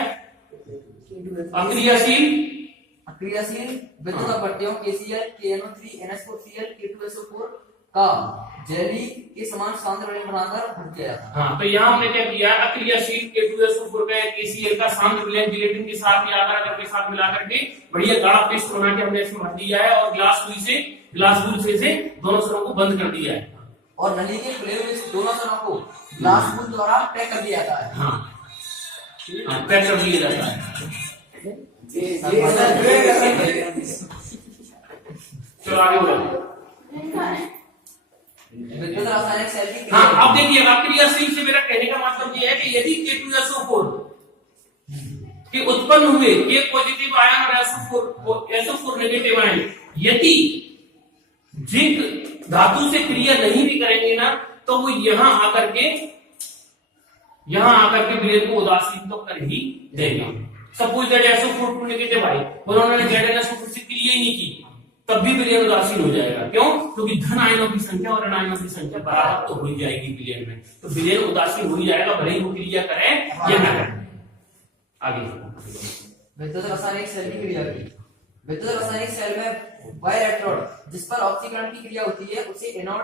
अक्रियाशील विद्युत अपवर्तयों KCl, KNO3, NH4Cl, K2SO4 का जेली के समान सांद्र विलयन बनाकर भर दिया जाता है। हाँ, तो यहाँ हमने क्या किया, अक्रियाशील K2SO4 का KCl का सांद्र विलयन जिलेटिन के साथ या आधार के साथ मिला करके बढ़िया गाढ़ा पेस्ट बना के हमने इसमें भर दिया है और ग्लास बूल से दोनों सरों को बंद कर दिया है और नली के खुले हुए दोनों सरों को ग्लास बूल द्वारा पैक कर दिया जाता है। हाँ, पैक कर दिया जाता है। चलो आगे बढ़ो। विद्युत रासायनिक सेल की हाँ, अब देखिए अक्रियाशील से मेरा कहने का मतलब ये है कि यदि K2SO4 के उत्पन्न हुए K पॉजिटिव आयन और SO4 नेगेटिव आयन यदि जिंक धातु से क्रिया नहीं भी करेंगे ना, तो वो यहाँ आकर के विलयन को उदासीन तो कर ही देगा। सपोज दैट SO4 नेगेटिव आई और उन्होंने ZnSO4 से क्रिया ही नहीं की, तब भी विलयन उदासीन हो जाएगा। क्यों? क्योंकि धन आयनों की संख्या और ऋण आयनों की संख्या बराबर तो हो ही जाएगी विलयन में, तो विलयन उदासीन हो ही जाएगा, भले ही वो क्रिया करें या ना करें। आगे विद्युत रासायनिक सेल की क्रिया की। विद्युत रासायनिक सेल में वह इलेक्ट्रोड जिस पर ऑक्सीकरण की क्रिया होती है उसे एनोड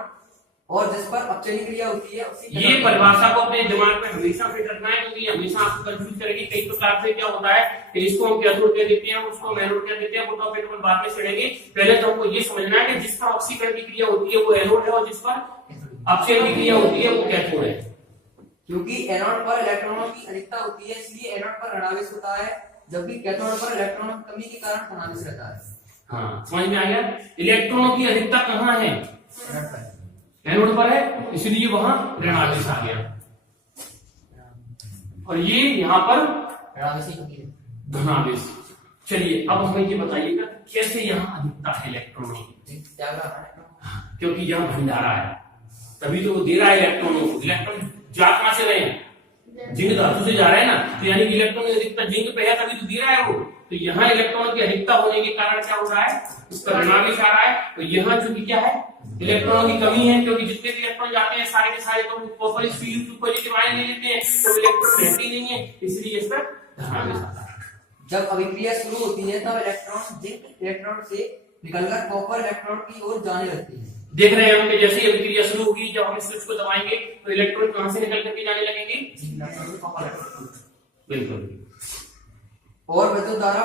और जिस पर अपचयन क्रिया होती है उसे ये परिभाषा को अपने दिमाग में हमेशा फिट रखना है, क्योंकि हमेशा आपको कंफ्यूज करेगी। कई प्रकार से क्या होता है कि इसको हम कैथोड कह देते हैं, उसको एनोड कह देते हैं, वो टॉपिक अपन बाद में छेड़ेंगे। पहले तो हमको ये समझना है कि जिस पर ऑक्सीकरण की क्रिया होती है वो एनोड है और जिस पर अपचयन की क्रिया होती है वो कैथोड है। क्योंकि एनोड पर इलेक्ट्रॉनों की अधिकता होती है इसलिए एनोड पर ऋणावेश होता है, जबकि कैथोड पर इलेक्ट्रॉनों की कमी के कारण धनावेश रहता है। हाँ, समझ में आ गया? इलेक्ट्रॉनों की अधिकता कहाँ है? एनोड पर है, इसलिए वहां ऋणावेश आ गया और ये यहाँ पर धनावेश। चलिए अब हमें ये बताइएगा कैसे यहाँ अधिकता है इलेक्ट्रॉनों की? क्योंकि यहाँ भंडारा है, तभी तो वो दे रहा है इलेक्ट्रॉनों को। इलेक्ट्रॉन जा कहां से रहे हैं? जिंक धातु से जा रहा है ना, तो यानी कि इलेक्ट्रॉन की अधिकता जिंक पे है तभी तो दे रहा है वो। तो यहाँ इलेक्ट्रॉन की अधिकता होने के कारण क्या हो रहा है? इस पर ऋणावेश आ रहा है। तो यहाँ चूंकि क्या है, इलेक्ट्रॉनों की कमी है, क्योंकि जितने भी इलेक्ट्रॉन जाते हैं सारे के सारे तो कॉपर Cu2 पॉजिटिव आयन ले लेते हैं, तो इलेक्ट्रॉन रहते ही नहीं है, इसलिए इस पर धनावेश आता है। जब अभिक्रिया शुरू होती है तब इलेक्ट्रॉन जिंक इलेक्ट्रोड से निकलकर कॉपर इलेक्ट्रोड की ओर जाने लगती है। देख रहे हैं हम कि जैसे ही अभिक्रिया शुरू होगी, जब हम इस स्विच को दबाएंगे तो इलेक्ट्रॉन कहां से निकल करके जाने लगेंगे? बिल्कुल। और विद्युत धारा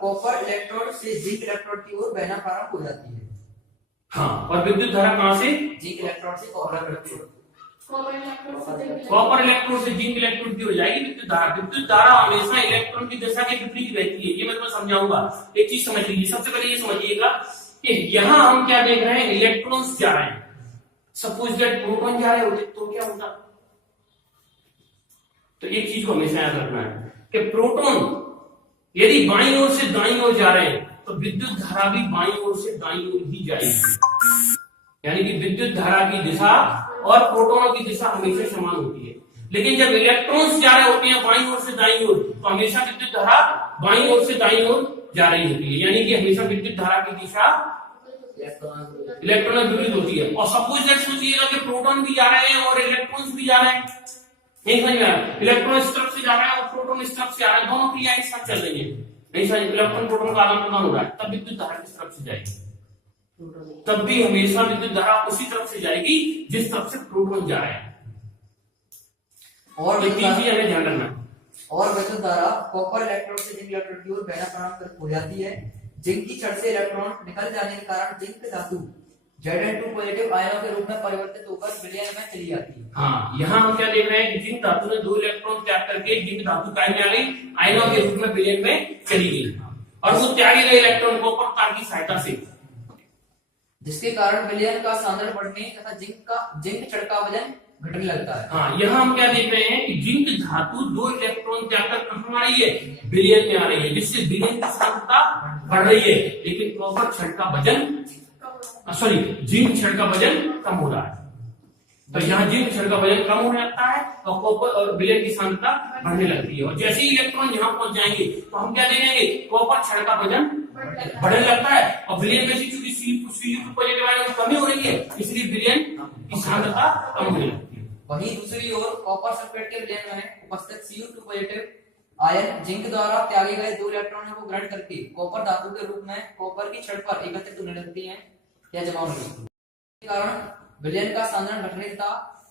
कॉपर इलेक्ट्रोड से जिंक इलेक्ट्रोड की ओर बहना प्रारंभ हो जाती है। हाँ, और विद्युत धारा कहां से? जिंक इलेक्ट्रॉन से कॉपर कॉपर इलेक्ट्रोड से जिंक इलेक्ट्रोड की हो जाएगी विद्युत धारा। विद्युत धारा हमेशा इलेक्ट्रॉन की दिशा के विपरीत रहती है, ये मैं तुम्हें समझाऊंगा। एक चीज समझ लीजिए, सबसे पहले ये समझिएगा कि यहां हम क्या देख रहे हैं, इलेक्ट्रॉन्स जा रहे हैं। सपोज दैट प्रोटॉन जा रहे होते तो क्या होता? तो एक चीज को हमेशा याद रखना है कि प्रोटॉन यदि बाईं ओर से दाईं ओर जा रहे हैं तो विद्युत धारा भी बाईं ओर से दाईं ओर ही जाएगी। यानी कि विद्युत धारा की दिशा और प्रोटॉनों की दिशा हमेशा समान होती है। लेकिन जब इलेक्ट्रॉन्स जा रहे होते हैं बाईं ओर से दाईं ओर, तो हमेशा विद्युत धारा बाईं ओर से दाईं ओर जा रही होती है। यानी कि हमेशा विद्युत धारा की दिशा इलेक्ट्रॉन विपरीत होती है। और सपोज दैट सोचिएगा कि प्रोटॉन भी जा रहे हैं और इलेक्ट्रॉन्स भी जा रहे हैं, नहीं समझ में आ रहा? इलेक्ट्रॉन इस तरफ से जा रहा है और प्रोटॉन इस तरफ से आ रहा है, दोनों क्रियाएं एक साथ चल रही है, नहीं समझ? इलेक्ट्रॉन प्रोटॉन का आदान प्रदान हो रहा है, तब विद्युत धारा किस तरफ से जाएगी? तब भी हमेशा विद्युत धारा उसी तरफ से जाएगी जिस तरफ से प्रोटॉन जा रहे हैं। और हमें ध्यान रखना। और विद्युत धारा कॉपर इलेक्ट्रोड से जिंक इलेक्ट्रोड की ओर बहना प्रारंभ हो जाती है। जिंक की छड़ से इलेक्ट्रॉन निकल जाने के कारण जिंक धातु Zn2 पॉजिटिव आयनों के रूप में परिवर्तित होकर विलयन में चली जाती है। हाँ, यहाँ हम क्या देख रहे हैं कि जिंक धातु ने 2 इलेक्ट्रॉन त्याग करके जिंक धातु काय में आ गई, आयनों के रूप में विलयन में चली गई, और वो त्यागे गए इलेक्ट्रॉन कॉपर तार की सहायता से, जिसके कारण विलयन का सांद्रण बढ़ने तथा जिंक छड़ का वजन घटने लगता है। हाँ, यहाँ हम क्या देख रहे हैं कि जिंक धातु 2 इलेक्ट्रॉन त्याग कर कहां आ रही है, विलयन में आ रही है, जिससे विलयन की सांद्रता बढ़ रही है। लेकिन कॉपर छड़ का वजन जिंक छड़ का वजन कम हो रहा है। तो यहाँ जिंक छड़ का वजन कम होने लगता है और कॉपर और विलयन की सांद्रता बढ़ने लगती है। और जैसे ही इलेक्ट्रॉन यहाँ पहुंच जाएंगे तो हम क्या देखेंगे, कॉपर छड़ का वजन बढ़ने लगता है और विलयन में से चूंकि Cu2 पॉजिटिव आयन कमी हो रही है, इसलिए विलयन की सांद्रता कम होने लगती है। वहीं दूसरी ओर कॉपर सल्फेट के विलयन में उपस्थित Cu2 पॉजिटिव आयन जिंक द्वारा त्यागे गए 2 इलेक्ट्रॉनों को ग्रहण करके कॉपर धातु के रूप में कॉपर की छड़ पर एकत्रित होने लगती हैं या जमा होने लगती है। इसके कारण विलयन का सांद्रण घटने तथा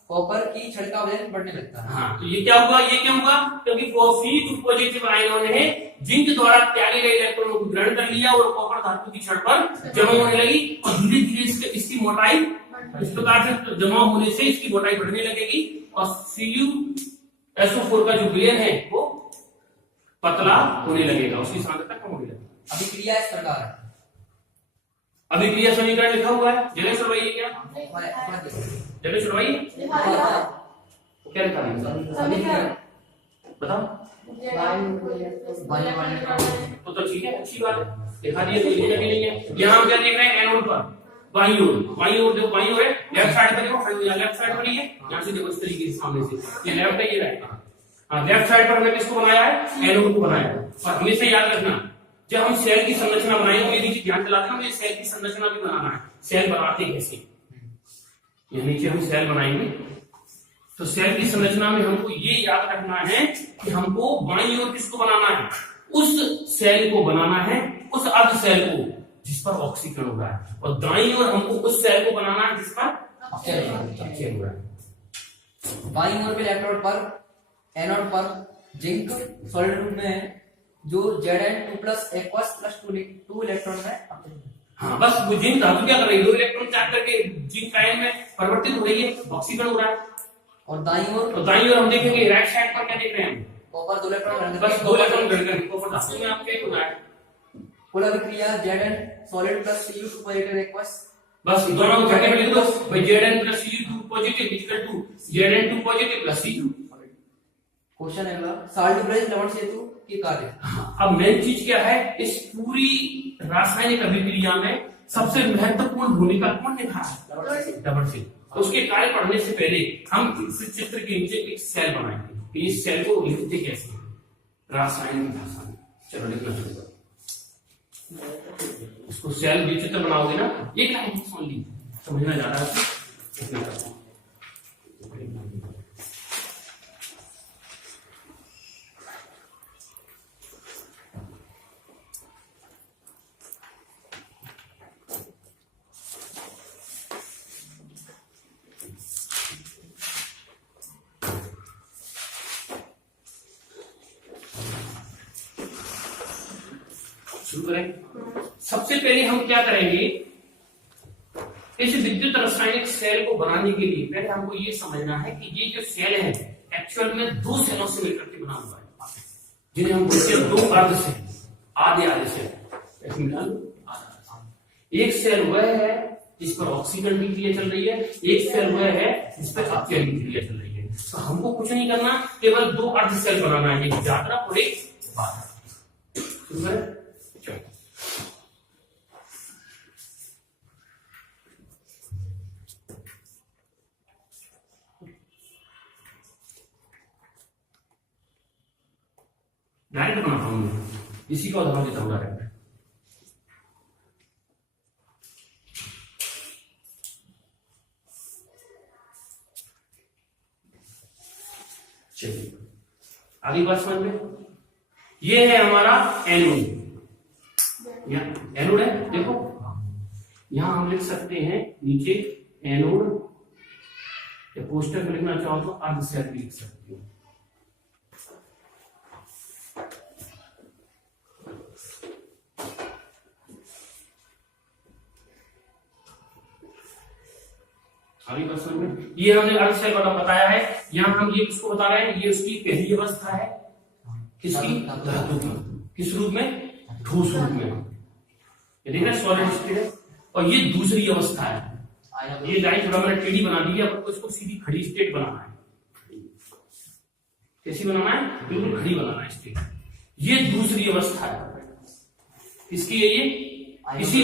कॉपर की छड़ का वजन बढ़ने लगता है। हाँ, तो ये क्या हुआ, क्योंकि Cu2 पॉजिटिव आयनों ने जिंक द्वारा त्यागे गए इलेक्ट्रॉनों को ग्रहण कर लिया और कॉपर धातु की छड़ पर जमा होने लगी, और धीरे धीरे इसकी मोटाई इस प्रकार से जमा होने से इसकी मोटाई बढ़ने लगेगी और CuSO4 का जो विलयन है वो पतला होने लगेगा, उसकी सांद्रता कम होने लगेगी। अभिक्रिया इस प्रकार है। अभिक्रिया समीकरण लिखा हुआ है, जगह छुड़वाइए, क्या जगह छुड़वाइए, क्या लिखा है बताओ। तो ठीक है, अच्छी बात है, दिखा दिया, तो ये नहीं है। यहाँ हम क्या देख रहे हैं, एनोड पर बाईं ओर देखो, बाईं ओर है, लेफ्ट साइड पर देखो, लेफ्ट साइड पर ही है, यहाँ से देखो इस तरीके से सामने से, ये लेफ्ट है, ये राइट। हाँ, लेफ्ट साइड पर हमने किसको बनाया है, एनोड को बनाया है। और हमेशा याद रखना, जब हम सेल की संरचना बनाएंगे, यदि ध्यान दिलाते हैं, मुझे सेल की संरचना भी बनाना है। सेल बनाते कैसे, ये नीचे हम सेल बनाएंगे, तो सेल की संरचना में हमको ये याद रखना है कि हमको बाईं ओर किसको बनाना है, उस सेल को बनाना है, उस अर्ध सेल को जिस पर ऑक्सीकरण हो रहा है, और दाईं ओर हमको उस सेल को बनाना है जिस पर ऑक्सीकरण हो रहा है। बाईं ओर के इलेक्ट्रोड पर एनोड पर जिंक सॉलिड रूप में है, जो Zn2+ aqueous प्लस 2 इलेक्ट्रॉन है। हाँ, बस वो जिंक धातु क्या कर रही है, 2 इलेक्ट्रॉन त्याग करके जिंक आयन में परिवर्तित हो रही है, ऑक्सीकरण हो रहा है। और दाईं ओर हम देखेंगे, राइट साइड पर क्या देख रहे हैं, कॉपर 2 इलेक्ट्रॉन, बस 2 इलेक्ट्रॉन ग्रहण करेंगे, कॉपर धातु में आपके हो रहा है। कुल अभिक्रिया Zn solid plus Cu2 positive aqueous, बस दोनों को ब्रैकेट में लिख दो भाई, Zn plus Cu2 positive equal to Zn2 positive plus Cu। Question अगला, साल्ट लवण सेतु की कार्य। अब मेन चीज क्या है, इस पूरी रासायनिक अभिक्रिया में सबसे महत्वपूर्ण भूमिका कौन निभा रहा है, लवण सेतु। उसके कार्य पढ़ने से पहले हम इस चित्र के नीचे एक सेल बनाएंगे कि इस सेल को लिखते कैसे रासायनिक भाषा में। चलो लिखना शुरू करो, इसको सेल भी चित्र बनाओगे ना, एक लाइन समझ ली, समझना ज्यादा है। शुरू करें। सबसे पहले हम क्या करेंगे, इस विद्युत रासायनिक सेल को बनाने के लिए पहले हमको ये समझना है कि ये जो सेल है एक्चुअल में दो सेलों से मिलकर के बना हुआ है, जिन्हें हम बोलते हैं दो अर्ध सेल, आधे आधे सेल। एक सेल वह है जिस पर ऑक्सीकरण की क्रिया चल रही है, एक सेल वह है जिस पर अपचयन की क्रिया चल रही है। तो हमको कुछ नहीं करना, केवल दो अर्ध सेल बनाना है, एक जागृत और एक बाधक। डायरेक्ट बनाता हूं, इसी का उदाहरण देता हूं डायरेक्ट। चलिए आगे बात समझ में। ये है हमारा एनोड, यहाँ एनोड है, देखो यहां हम लिख सकते हैं नीचे एनोड, या पोस्टर में लिखना चाहो तो अर्ध सेल भी लिख सकते हो। आगे बात समझ में। ये हमने अर्ध सेल वाला बताया है, यहाँ हम ये किसको बता रहे हैं, ये उसकी पहली अवस्था है, किसकी, धातु की, किस रूप में, ठोस रूप में, ये देख रहे हैं सॉलिड स्टेट है। और ये दूसरी अवस्था है, ये लाइन थोड़ा मैंने टेढ़ी बना दी है, आपको इसको सीधी खड़ी स्टेट बनाना है। कैसी बनाना है, बिल्कुल खड़ी बनाना है स्टेट। ये दूसरी अवस्था है, किसकी है ये, इसी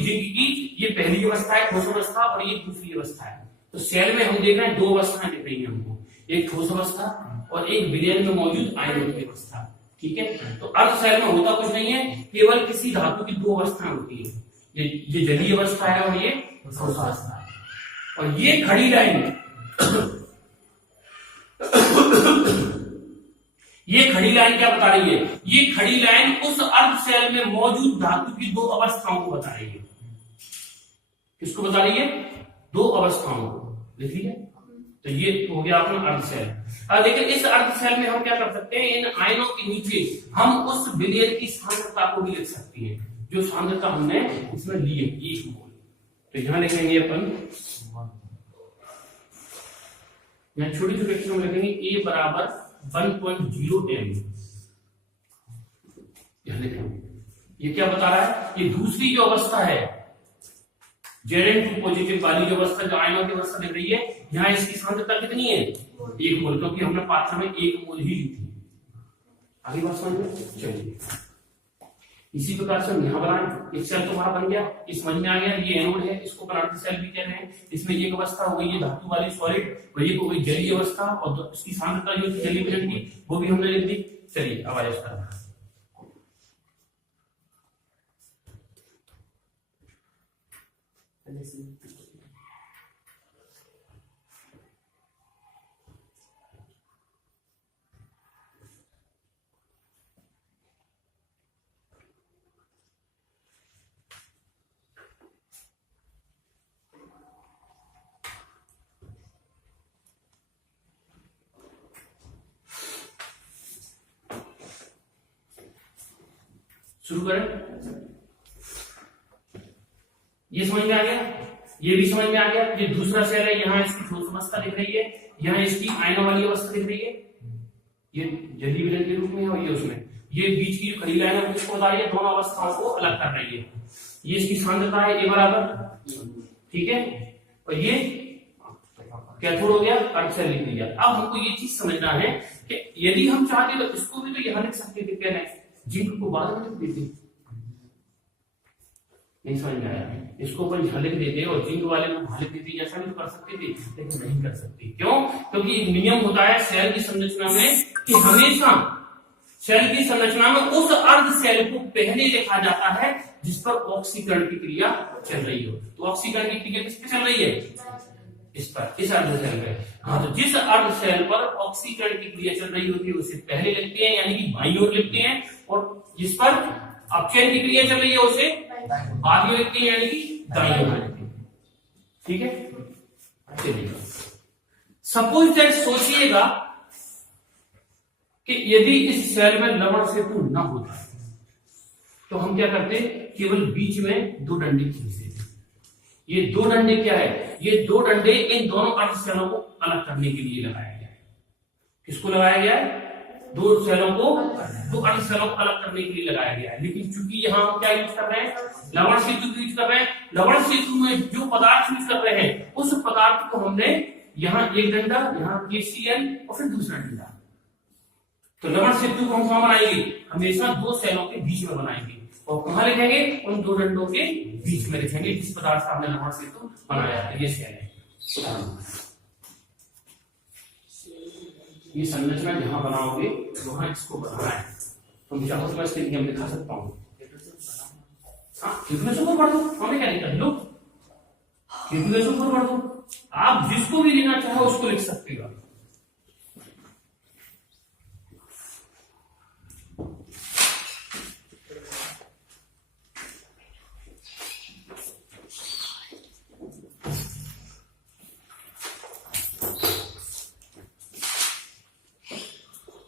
जिंक की ये पहली अवस्था है ठोस अवस्था, और ये दूसरी अवस्था है। तो सेल में हम देख रहे हैं दो अवस्थाएं दिख रही है हमको, एक ठोस अवस्था और एक विलयन में मौजूद आयनों की अवस्था। ठीक है, तो अर्ध सेल में होता कुछ नहीं है, केवल किसी धातु की दो अवस्थाएं होती है, ये जलीय अवस्था है और ये ठोस अवस्था है। और ये खड़ी लाइन ये खड़ी लाइन क्या बता रही है, ये खड़ी लाइन उस अर्ध सेल में मौजूद धातु की दो अवस्थाओं को बता रही है। किसको बता रही है, दो अवस्थाओं को, लिख लीजिए। तो ये हो गया अपना अर्ध सेल। अब देखिए इस अर्ध सेल में हम क्या कर सकते हैं, इन आयनों के नीचे हम उस विलयन की सांद्रता को भी लिख सकते हैं, जो सांद्रता हमने इसमें ली है 1 मोल। तो यहां लिखेंगे अपन, यहां छोटी छोटी अक्षरों में लिखेंगे A बराबर 1.0 m। ये क्या बता रहा है, ये दूसरी जो अवस्था है Zn2 पॉजिटिव वाली जो अवस्था, जो आयनों की अवस्था दिख रही है, यहाँ इसकी सांद्रता कितनी है, 1 मोल, क्योंकि हमने पात्र में 1 मोल ही ली थी। आगे बात समझ में। चलिए इसी प्रकार से हम यहाँ बनाए, एक सेल तो हमारा बन गया, इस समझ में आ गया, ये एनोड है, इसको अर्ध सेल भी कह रहे हैं। इसमें एक अवस्था हो गई ये धातु वाली सॉलिड, और एक हो गई जलीय अवस्था, और इसकी सांद्रता जो जलीय विलयन की वो भी हमने लिख दी। चलिए अब आगे स्टार्ट। शुरू करें। ये समझ में आ गया, ये भी समझ में आ गया। ये दूसरा सेल है, यहाँ इसकी ठोस अवस्था दिख रही है, यहाँ इसकी आयनों वाली अवस्था दिख रही है, ये जलीय विलयन के रूप में है, और ये उसमें, ये बीच की खड़ी लाइन है उसको बता रही है, दोनों अवस्थाओं को अलग कर रही है। ये इसकी सांद्रता है A बराबर, ठीक है, और ये कैथोड हो गया, अर्ध सेल लिख दिया। अब हमको ये चीज समझना है कि यदि हम चाहते तो इसको भी तो यहाँ लिख सकते थे, क्या जिंक को बाद में लिख देते, नहीं समझ में आया, इसको अपन यहाँ लिख देते और जिंक वाले को वहां लिख देते, ऐसा भी तो कर सकते थे, लेकिन नहीं कर सकते। क्यों? क्योंकि एक नियम होता है सेल की संरचना में कि हमेशा सेल की संरचना में उस अर्ध सेल को पहले लिखा जाता है जिस पर ऑक्सीकरण की क्रिया चल रही हो। तो ऑक्सीकरण की क्रिया किस पे चल रही है, इस पर, इस अर्ध सेल पे। हाँ, तो जिस अर्ध सेल पर ऑक्सीकरण की क्रिया चल रही होती है उसे पहले लिखते हैं, यानी कि बाईं ओर लिखते हैं, और जिस पर अपचयन की क्रिया चल रही है उसे बाद में लिखते हैं, यानी कि दाईं ओर लिखते हैं। ठीक है, चलिए सपोज दैट, सोचिएगा कि यदि इस सेल में लवण सेतु न होता तो हम क्या करते, केवल बीच में 2 डंडी खींचते थे, ये दो डंडे क्या है, ये दो डंडे इन दोनों अर्ध सेलों को अलग करने के लिए लगाया गया है। किसको लगाया गया है? दो सेलों को, दो अर्ध सेलों को अलग करने के लिए लगाया गया है। लेकिन चूंकि यहाँ हम क्या यूज कर रहे हैं, लवण सेतु यूज कर रहे हैं। लवण सेतु में जो पदार्थ यूज कर रहे हैं उस पदार्थ को हमने यहाँ एक डंडा, यहाँ KCl और फिर दूसरा डंडा। तो लवण सेतु को हम कहाँ बनाएंगे? हमेशा दो सेलों के बीच में बनाएंगे। और कहाँ लिखेंगे? उन दो डंडों के बीच में लिखेंगे जिस पदार्थ का हमने लवण सेतु बनाया है। ये सेल है, ये संरचना जहां बनाओगे वहां इसको बनाना है। तुम चाहो तो मैं इसके नियम दिखा सकता हूँ। कितने सौ पढ़ दो, हमें क्या दिक्कत है? लो कितने सौ पढ़ दो, आप जिसको भी लेना चाहो उसको लिख सकते हो।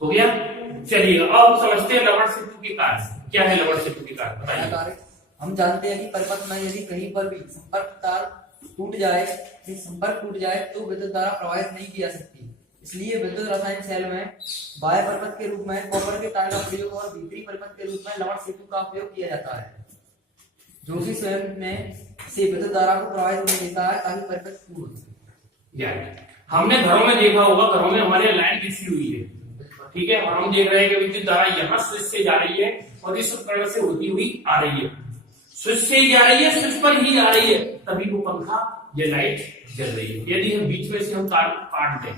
हो गया? चलिए अब समझते हैं लवण सेतु के कार्य। क्या है लवण सेतु के कार्य, बताइए। हम जानते हैं कि परिपथ में यदि कहीं पर भी संपर्क तार टूट जाए, संपर्क टूट जाए तो विद्युत धारा प्रवाहित नहीं की जा सकती। इसलिए विद्युत रसायन सेल में बाह्य परिपथ के रूप में कॉपर के तार का प्रयोग और भीतरी परिपथ के रूप में लवण सेतु का उपयोग किया जाता है, जो कि स्वयं में से विद्युत धारा को प्रवाहित होने देता है ताकि परिपथ पूर्ण हो। हमने घरों में देखा होगा, घरों में हमारे लाइन बिछी हुई है, ठीक है, और हम देख रहे हैं कि विद्युत धारा यहाँ स्विच से जा रही है और इस उपकरण से होती हुई आ रही है। स्विच से ही जा रही है, स्विच पर ही आ रही है, तभी वो पंखा या लाइट जल रही है। यदि हम बीच में से हम तार काट दें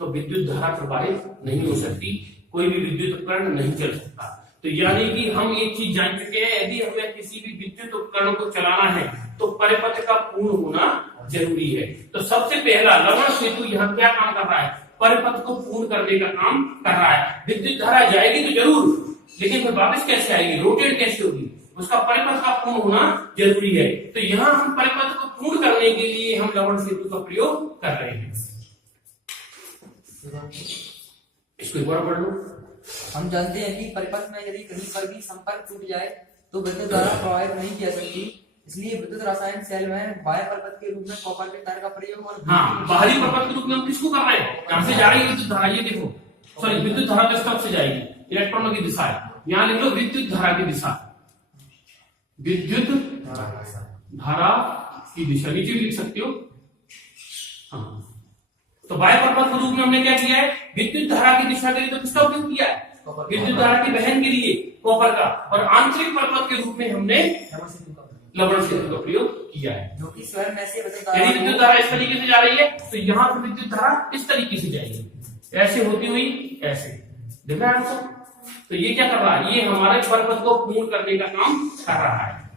तो विद्युत धारा प्रवाहित नहीं हो सकती, कोई भी विद्युत उपकरण नहीं चल सकता। तो यानी कि हम एक चीज जान चुके हैं, यदि हमें किसी भी विद्युत उपकरण को चलाना है तो परिपथ का पूर्ण होना जरूरी है। तो सबसे पहला लवण सेतु यहाँ क्या काम कर रहा है? परिपथ को पूर्ण करने का काम कर रहा है। विद्युत धारा जाएगी तो जरूर, लेकिन फिर वापस कैसे आएगी, रोटेट कैसे होगी, उसका परिपथ का पूर्ण होना जरूरी है। तो यहाँ हम परिपथ को पूर्ण करने के लिए हम लवण सेतु का प्रयोग कर रहे हैं। इसको एक बार पढ़ लो। हम जानते हैं कि परिपथ में यदि कहीं पर भी संपर्क टूट जाए तो विद्युत धारा प्रवाहित नहीं की जा सकती। इसलिए विद्युत रसायन सेल में बाह्य परिपथ के रूप में कॉपर के तार का प्रयोग और बाहरी परिपथ के रूप में हम किसको कर रहे हैं? यहाँ से जा रही है विद्युत धारा, ये देखो, सॉरी विद्युत धारा किस तरफ से जाएगी? इलेक्ट्रॉनों की दिशा है। यहाँ लिख लो विद्युत धारा की दिशा, विद्युत धारा की दिशा, नीचे भी लिख सकते हो। हाँ, तो बाह्य परिपथ के रूप में हमने क्या किया है? विद्युत धारा की दिशा के लिए तो किसका उपयोग किया है? विद्युत धारा की वहन के लिए कॉपर का। और आंतरिक परिपथ के रूप में हमने लवण सेतु का प्रयोग किया है, जो कि स्वयं में से यदि विद्युत धारा इस तरीके से जा रही है तो यहाँ पे विद्युत धारा इस तरीके से जाएगी, ऐसे होती हुई ऐसे, देख रहे हैं आपको? तो ये क्या कर रहा है? ये हमारे परिपथ को पूर्ण करने का काम कर रहा है,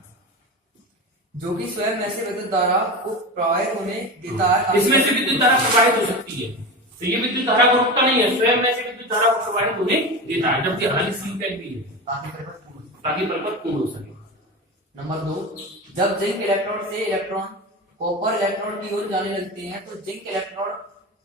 जो कि स्वयं में से विद्युत धारा को प्रवाहित होने देता है। इसमें से विद्युत धारा प्रवाहित हो सकती है, तो ये विद्युत धारा को रोकता नहीं है, स्वयं में से विद्युत धारा को प्रवाहित होने देता है, जबकि हालांकि सील पैक भी है ताकि परिपथ पूर्ण हो सके। नंबर 2, जब जिंक इलेक्ट्रोड से इलेक्ट्रॉन कॉपर इलेक्ट्रोड की ओर जाने लगते हैं तो जिंक इलेक्ट्रोड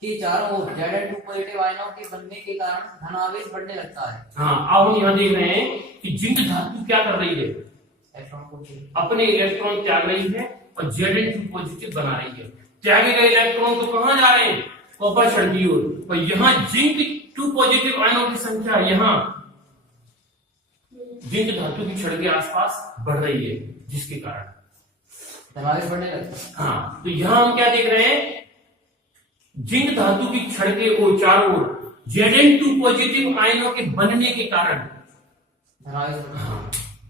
के चारों ओर Zn2 पॉजिटिव आयनों के बनने के कारण धनावेश बढ़ने लगता है। हाँ, अब हम यहाँ देख रहे हैं कि जिंक धातु क्या कर रही है? इलेक्ट्रॉन को अपने इलेक्ट्रॉन त्याग रही है और Zn2 पॉजिटिव बना रही है। त्यागे गए इलेक्ट्रॉन तो कहाँ जा रहे हैं? कॉपर छड़ की ओर। और यहाँ जिंक 2 पॉजिटिव आयनों की संख्या यहाँ जिंक धातु की छड़ के आसपास बढ़ रही है, जिसके कारण धनावेश बढ़ने लगता है। हाँ, तो यहाँ हम क्या देख रहे हैं? जिंक धातु की छड़ के ओर चारों ओर Zn2 पॉजिटिव आयनों के बनने के कारण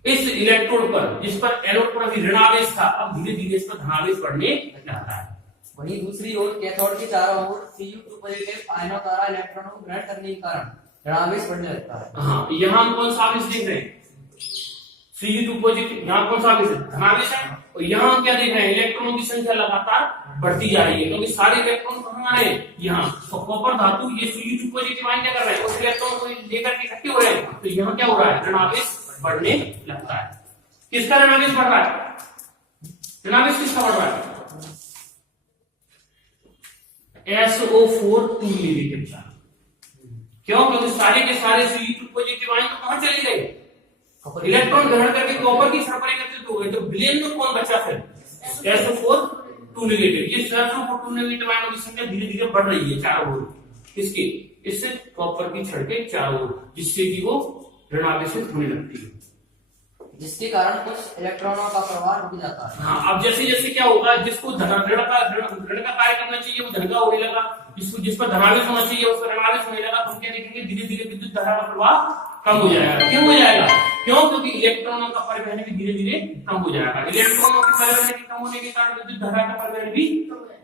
इस इलेक्ट्रोड पर, जिस पर एनोड पर अभी ऋणावेश था, अब धीरे धीरे इस पर धनावेश बढ़ने लगता है। वहीं दूसरी ओर कैथोड के चारों ओर Cu2 पॉजिटिव आयनों द्वारा इलेक्ट्रॉनों को ग्रहण करने के कारण ऋणावेश बढ़ने लगता है। हाँ, यहाँ हम कौन सा आवेश देख रहे हैं? Cu2 पॉजिटिव, यहाँ कौन सा आवेश है? धनावेश है। और यहाँ हम क्या देख रहे हैं? इलेक्ट्रॉनों की संख्या लगातार बढ़ती जा रही है, क्योंकि सारे इलेक्ट्रॉन कहाँ आ रहे हैं? यहाँ। तो कॉपर धातु ये Cu2 पॉजिटिव आयन क्या कर रहे हैं? उस इलेक्ट्रॉन को लेकर के इकट्ठे हो रहे हैं, तो यहाँ क्या हो रहा है? ऋणावेश बढ़ने लगता है। किसका ऋणावेश बढ़ रहा है? ऋणावेश किसका बढ़ रहा है? SO4 2 negative charge. क्यों? क्योंकि सारे के सारे Cu2 पॉजिटिव आयन तो कहां चले गए? इलेक्ट्रॉन ग्रहण करके कॉपर की छड़ पर एकत्रित हो गए, तो विलेन में कौन बचा फिर? SO4 to negative. ये SO4 2 नेगेटिव आयनों की संख्या धीरे धीरे बढ़ रही है चारों ओर, किसके, इससे कॉपर की छड़ के चारों ओर, जिससे कि वो ऋणावेशित होने लगती है, जिसके कारण कुछ इलेक्ट्रॉनों का प्रवाह रुक जाता है। हाँ, अब जैसे जैसे क्या होगा, जिसको ऋण का कार्य करना चाहिए वो धन का होने लगा, जिसको धनावेश होना चाहिए उसका ऋणावेश होने लगा, तो हम क्या देखेंगे धीरे धीरे विद्युत धारा का प्रवाह कम हो जाएगा। क्यों हो जाएगा? क्यों? क्योंकि इलेक्ट्रॉनों का परिवहन भी धीरे धीरे कम हो जाएगा। इलेक्ट्रॉनों के परिवहन के कम होने के कारण विद्युत धारा का परिवहन भी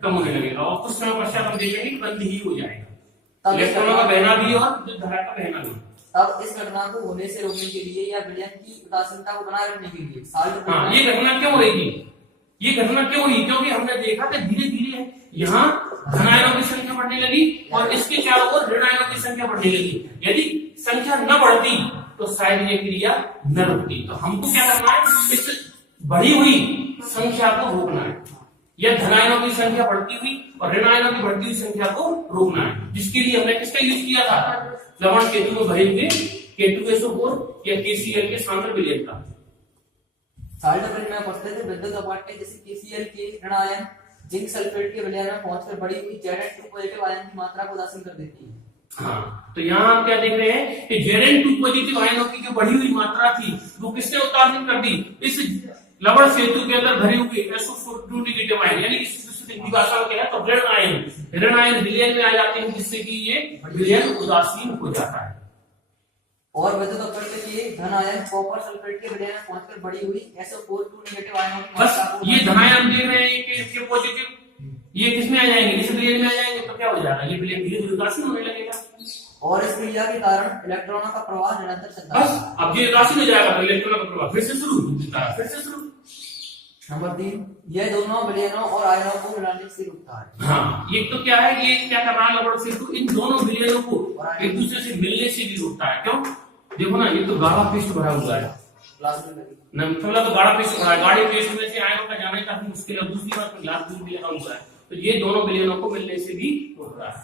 कम होने लगेगा और कुछ समय पश्चात हम देखेंगे कि बंद ही हो जाएगा, इलेक्ट्रॉनों का बहना भी और विद्युत धारा का बहना भी। तब इस घटना को होने से रोकने के लिए या विलयन की उदासीनता को बनाए रखने के लिए साल्ट हाँ, ये घटना क्यों होगी? ये घटना क्यों हुई? क्योंकि हमने देखा कि धीरे धीरे यहाँ धन आयनों की संख्या बढ़ने लगी और इसके चारों ओर ऋण आयनों की संख्या बढ़ने लगी। यदि संख्या न बढ़ती तो शायद ये क्रिया न रुकती। तो हमको क्या करना है, इस बढ़ी हुई संख्या को रोकना है, या धन आयनों की संख्या बढ़ती हुई और ऋण आयनों की बढ़ती हुई संख्या को रोकना है, जिसके लिए हमने किसका यूज किया था, लवण केतु में भरे हुए K2SO4 या KCl के सांद्र विलयन का। साल्ट ब्रिज में पढ़ते थे विद्युत अपवाह्य जैसे KCl के ऋण आयन जिंक सल्फेट के विलयन में पहुंचकर बड़ी हुई Zn2 पॉजिटिव आयन की मात्रा को उदासीन कर देती है। हाँ, तो यहाँ हम क्या देख रहे हैं कि Zn2 पॉजिटिव आयनों की जो बढ़ी हुई मात्रा थी वो किसने उदासीन कर दी, इस लवण सेतु के अंदर भरे हुए SO4 2 नेगेटिव आयन, यानी हिंदी भाषा में क्या है तो ऋण आयन विलयन में आ जाते हैं, जिससे कि ये विलयन उदासीन हो जाता है। और विद्युत अपवाह्य के धन आयन कॉपर सल्फेट के विलयन में पहुंचकर बड़ी हुई SO4 2 नेगेटिव आयनों की बस मात्रा को ये धन आयन देख रहे हैं कि पॉजिटिव, ये किसमें आ जाएंगे, इस विलयन में आ जाएंगे, तो क्या हो जाएगा, ये विलयन धीरे धीरे उदासीन होने लगेगा और इस क्रिया के कारण इलेक्ट्रॉनों का प्रवाह निरंतर चलता है। बस अब ये उदासीन हो जाएगा तो इलेक्ट्रॉनों का प्रवाह फिर से शुरू। नंबर 3, यह दोनों विलयनों और आयनों को मिलाने से रुकता है। हाँ, ये तो क्या है, ये क्या कर रहा है लवण सेतु, इन दोनों विलयनों को एक दूसरे से मिलने से भी रुकता है। क्यों? देखो ना, ये तो गाढ़ा पेस्ट भरा हुआ है, मतलब तो गाढ़ा पेस्ट भरा है, गाढ़े पेस्ट में से आयनों का जाना काफी मुश्किल है। दूसरी बात ग्लास भी लगा हुआ है, तो ये दोनों विलयनों को मिलने से भी रोकता है।